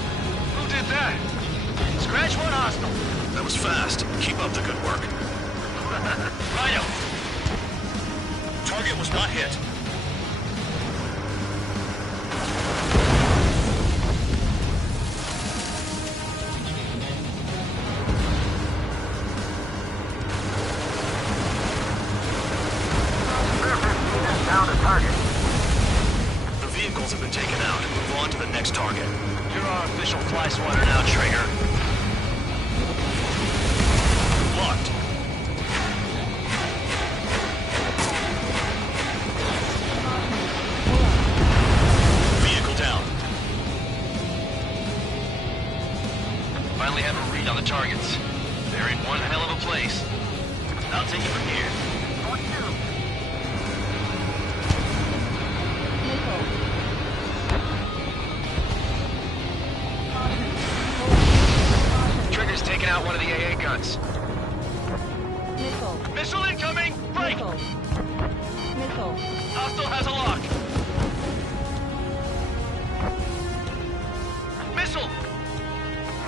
Who did that? Scratch one hostile. That was fast. Keep up the good work. Rhino. Target was not hit. Down to target. The vehicles have been taken out. Move on to the next target. You're our official fly swatter now, Trigger. Locked. Vehicle down. Finally have a read on the targets. They're in one hell of a place. I'll take it from here. Trigger's taking out one of the AA guns. Missile incoming! Break! Missile. Hostile has a lock. Missile!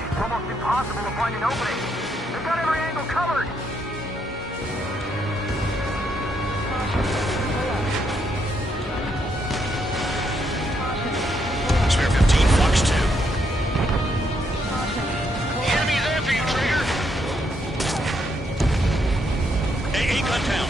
It's almost impossible to find an opening. They've got every angle covered. Spare 15, Fox 2. The enemy is after you, Trigger! AA gun down.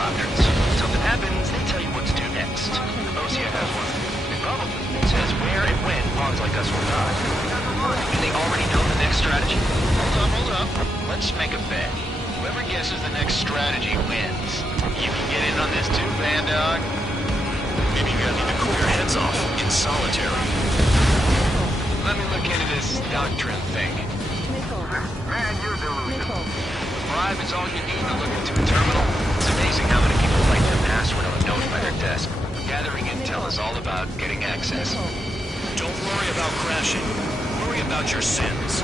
helicopters. Something happens, they tell you what to do next. Osia has one. It probably says where and when pawns like us will die. Do they already know the next strategy? Hold up. Let's make a bet. Whoever guesses the next strategy wins. You can get in on this too, Bandog. Maybe you guys need to cool your heads off in solitary. Let me look into this doctrine thing. Man, you're delusional. Bribe is all you need to look into a terminal. It's amazing how many people write their password on a note by their desk. Gathering intel is all about getting access. Don't worry about crashing. Worry about your sins.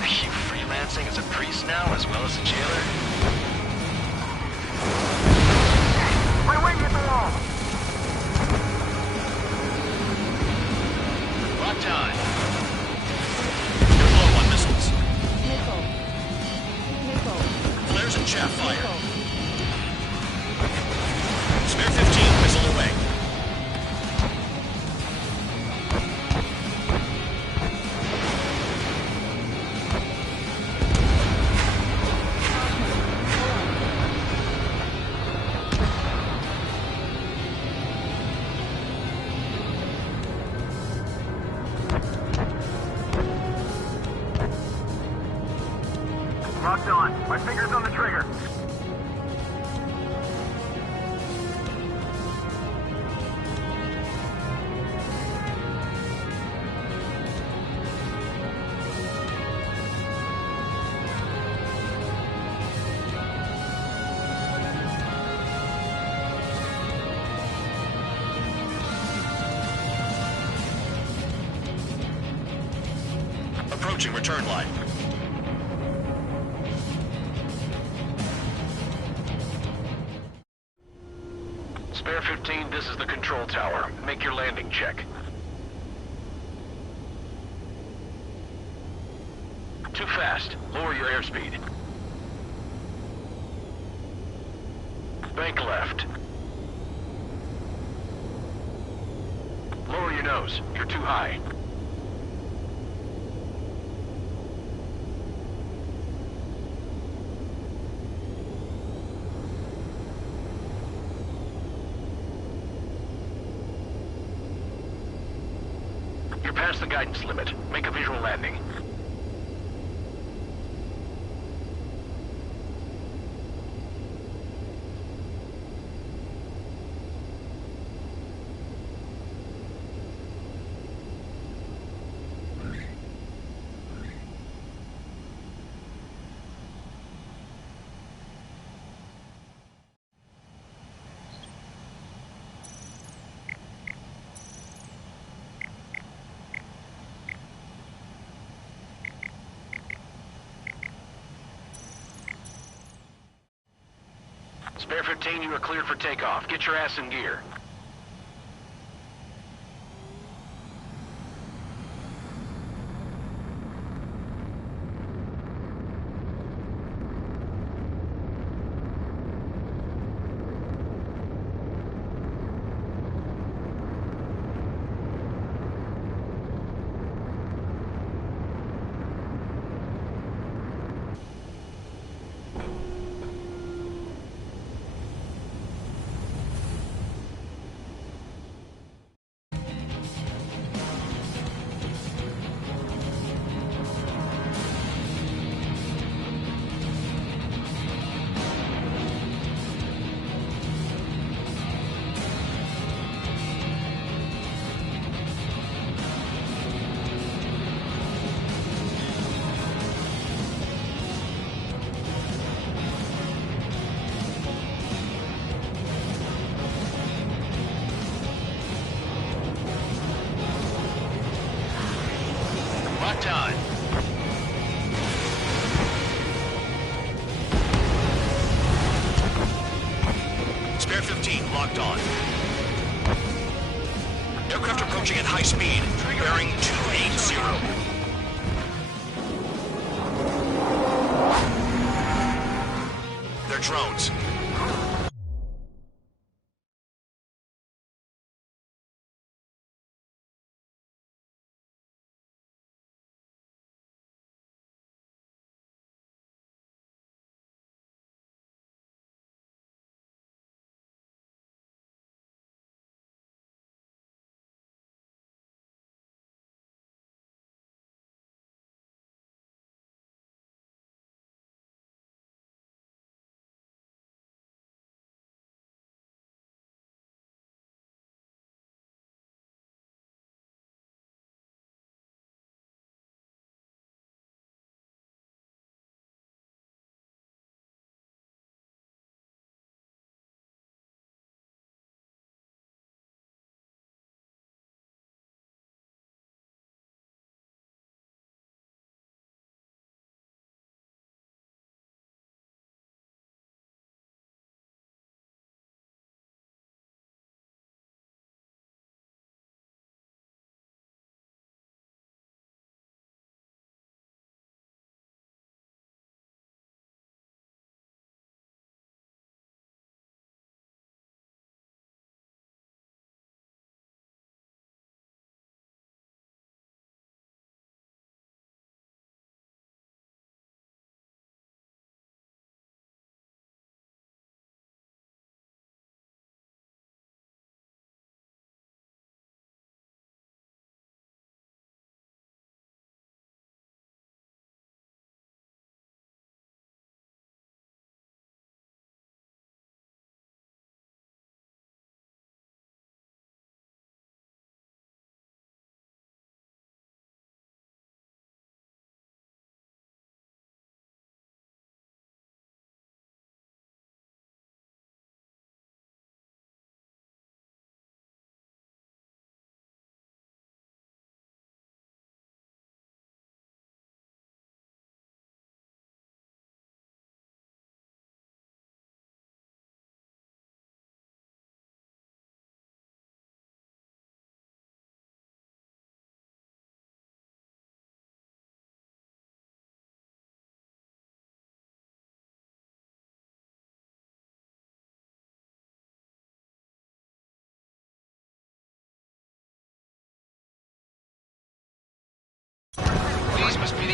Are you freelancing as a priest now as well as a jailer? My wing hit the wall. Locked on. You're low on missiles. Flares and chaff fire. Spare 15, missile away. Locked on. My finger's on the trigger. Approaching return line. Spare 15, this is the control tower. Make your landing check. Too fast. Lower your airspeed. Bank left. Lower your nose. You're too high. You're past the guidance limit. Make a visual landing. Spare 15, you are cleared for takeoff. Get your ass in gear. Locked on. Spare 15 locked on. Aircraft approaching at high speed, bearing 280. They're drones.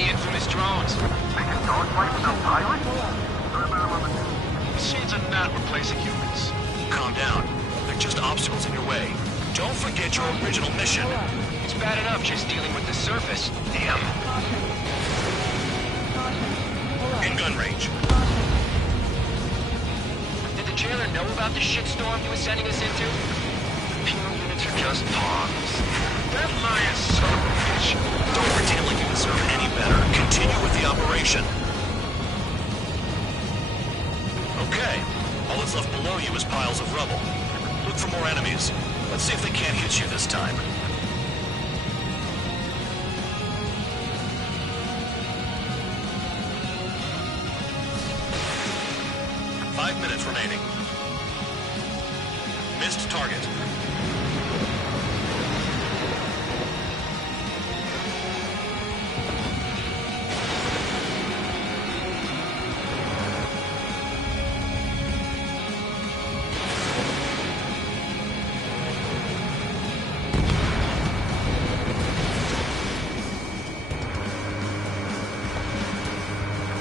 the infamous drones. Making dogfight without pilots? Machines are not replacing humans. Calm down. They're just obstacles in your way. Don't forget your original mission. It's bad enough just dealing with the surface. Damn. In gun range. Did the jailer know about the shitstorm he was sending us into? Penal units are just pawns. That lying son of a bitch. Don't pretend like you deserve any better. Continue with the operation. Okay. All that's left below you is piles of rubble. Look for more enemies. Let's see if they can't hit you this time. Five minutes remaining. Missed target.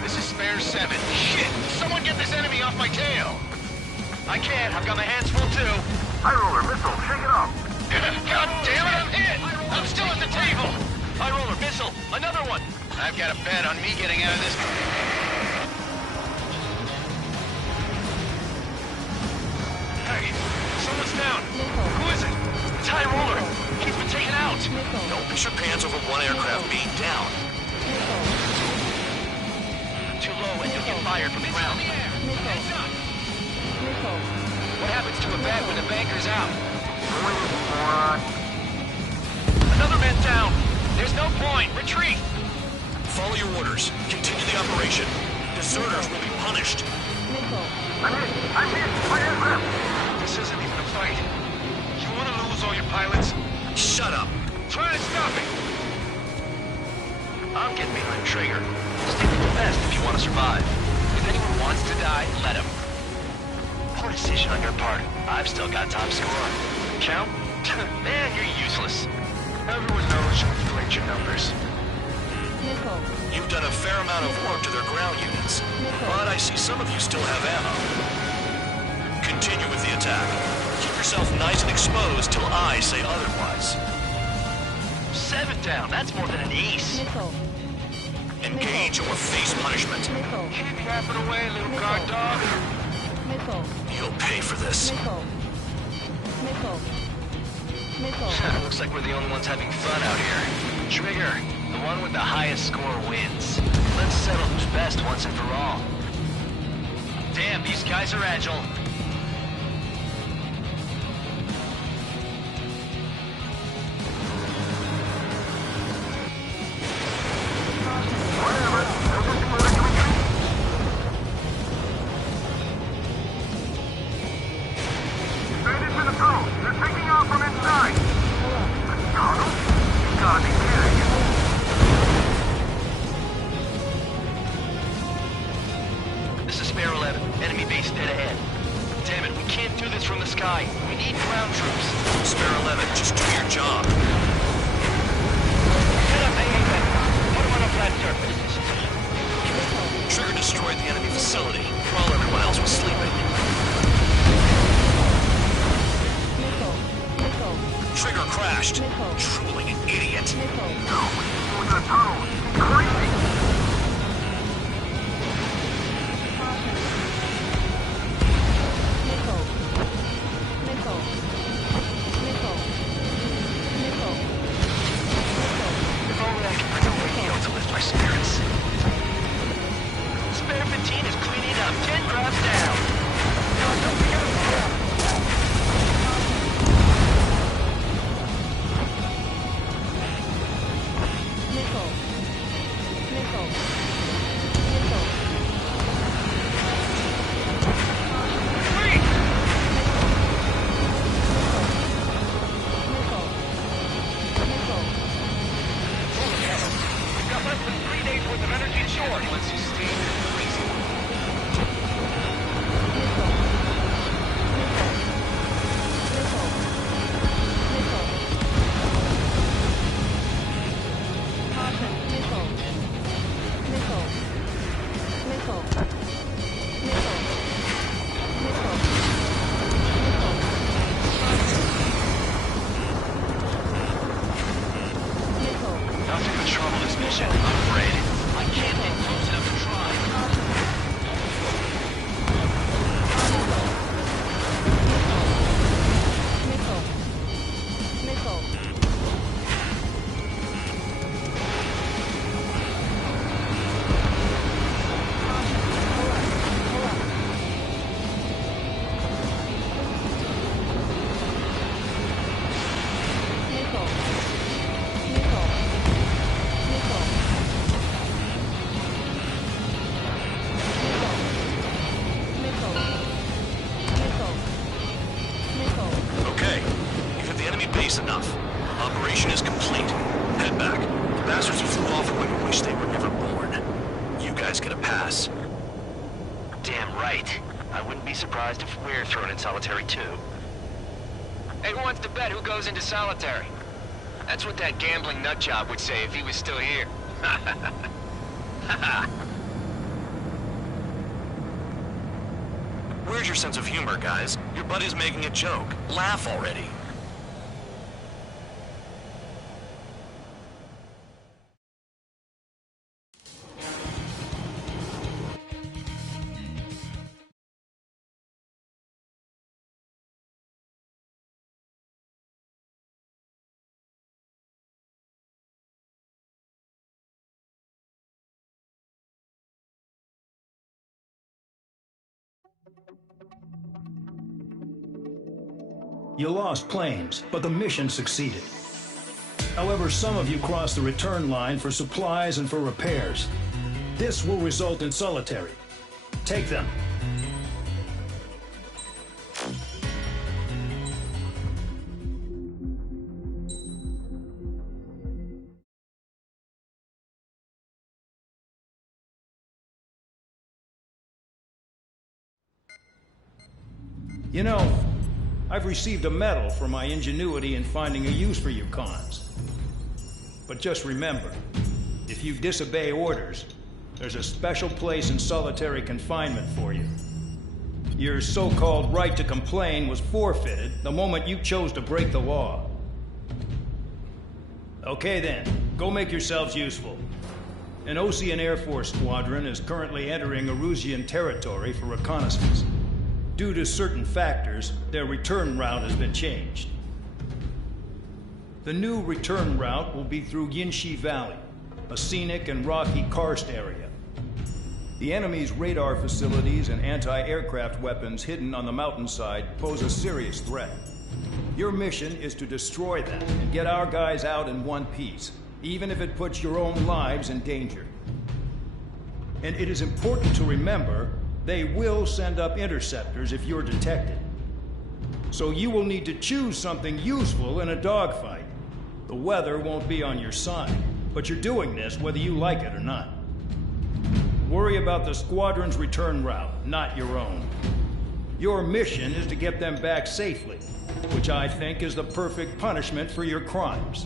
This is Spare 7. Shit! Someone get this enemy off my tail! I can't. I've got my hands full too. High roller missile, shake it off. God damn it, I'm hit! I'm still at the table! High roller missile, another one! I've got a bet on me getting out of this. Hey, someone's down. Who is it? It's High roller. He's been taken out. Don't piss your pants over one aircraft being down. Too low and you'll get fired from the ground. What happens to a bet when the banker's out? Another man's down. There's no point. Retreat. Follow your orders. Continue the operation. Deserters will be punished. I'm hit! I'm hit! My aircraft! This isn't even a fight. You want to lose all your pilots? Shut up. Try to stop it. I'm getting behind Traeger. Stick to the best if you want to survive. If anyone wants to die, let him. Poor decision on your part. I've still got top score. Count? Man, you're useless. Everyone knows you inflate your numbers. You've done a fair amount of work to their ground units, but I see some of you still have ammo. Continue with the attack. Keep yourself nice and exposed till I say otherwise. 7 down. That's more than an ace. Engage or face punishment. Keep yapping away, little guard dog. You'll pay for this. Looks like we're the only ones having fun out here. Trigger, the one with the highest score wins. Let's settle who's best once and for all. Damn, these guys are agile. This is Spare 11. Enemy base dead ahead. Damn it, we can't do this from the sky. We need ground troops. Spare 11, just do your job. Set up AAF. Put them on a flat surface. Trigger destroyed the enemy facility while everyone else was sleeping. Trigger crashed. Truly an idiot. If only I could bring a radio to lift my spirits. Spare 15 is cleaning up. 10 drops down. Case enough. Operation is complete. Head back. The bastards who flew off are going to wish they were never born. You guys get a pass. Damn right. I wouldn't be surprised if we're thrown in solitary too. Hey, who wants to bet who goes into solitary? That's what that gambling nutjob would say if he was still here. Where's your sense of humor, guys? Your buddy's making a joke. Laugh already. You lost planes, but the mission succeeded. However, some of you crossed the return line for supplies and for repairs. This will result in solitary. Take them. You know, I've received a medal for my ingenuity in finding a use for you cons. But just remember, if you disobey orders, there's a special place in solitary confinement for you. Your so-called right to complain was forfeited the moment you chose to break the law. Okay then, go make yourselves useful. An Osean Air Force squadron is currently entering Erusian territory for reconnaissance. Due to certain factors, their return route has been changed. The new return route will be through Yinshi Valley, a scenic and rocky karst area. The enemy's radar facilities and anti-aircraft weapons hidden on the mountainside pose a serious threat. Your mission is to destroy them and get our guys out in one piece, even if it puts your own lives in danger. And it is important to remember they will send up interceptors if you're detected. So you will need to choose something useful in a dogfight. The weather won't be on your side, but you're doing this whether you like it or not. Worry about the squadron's return route, not your own. Your mission is to get them back safely, which I think is the perfect punishment for your crimes.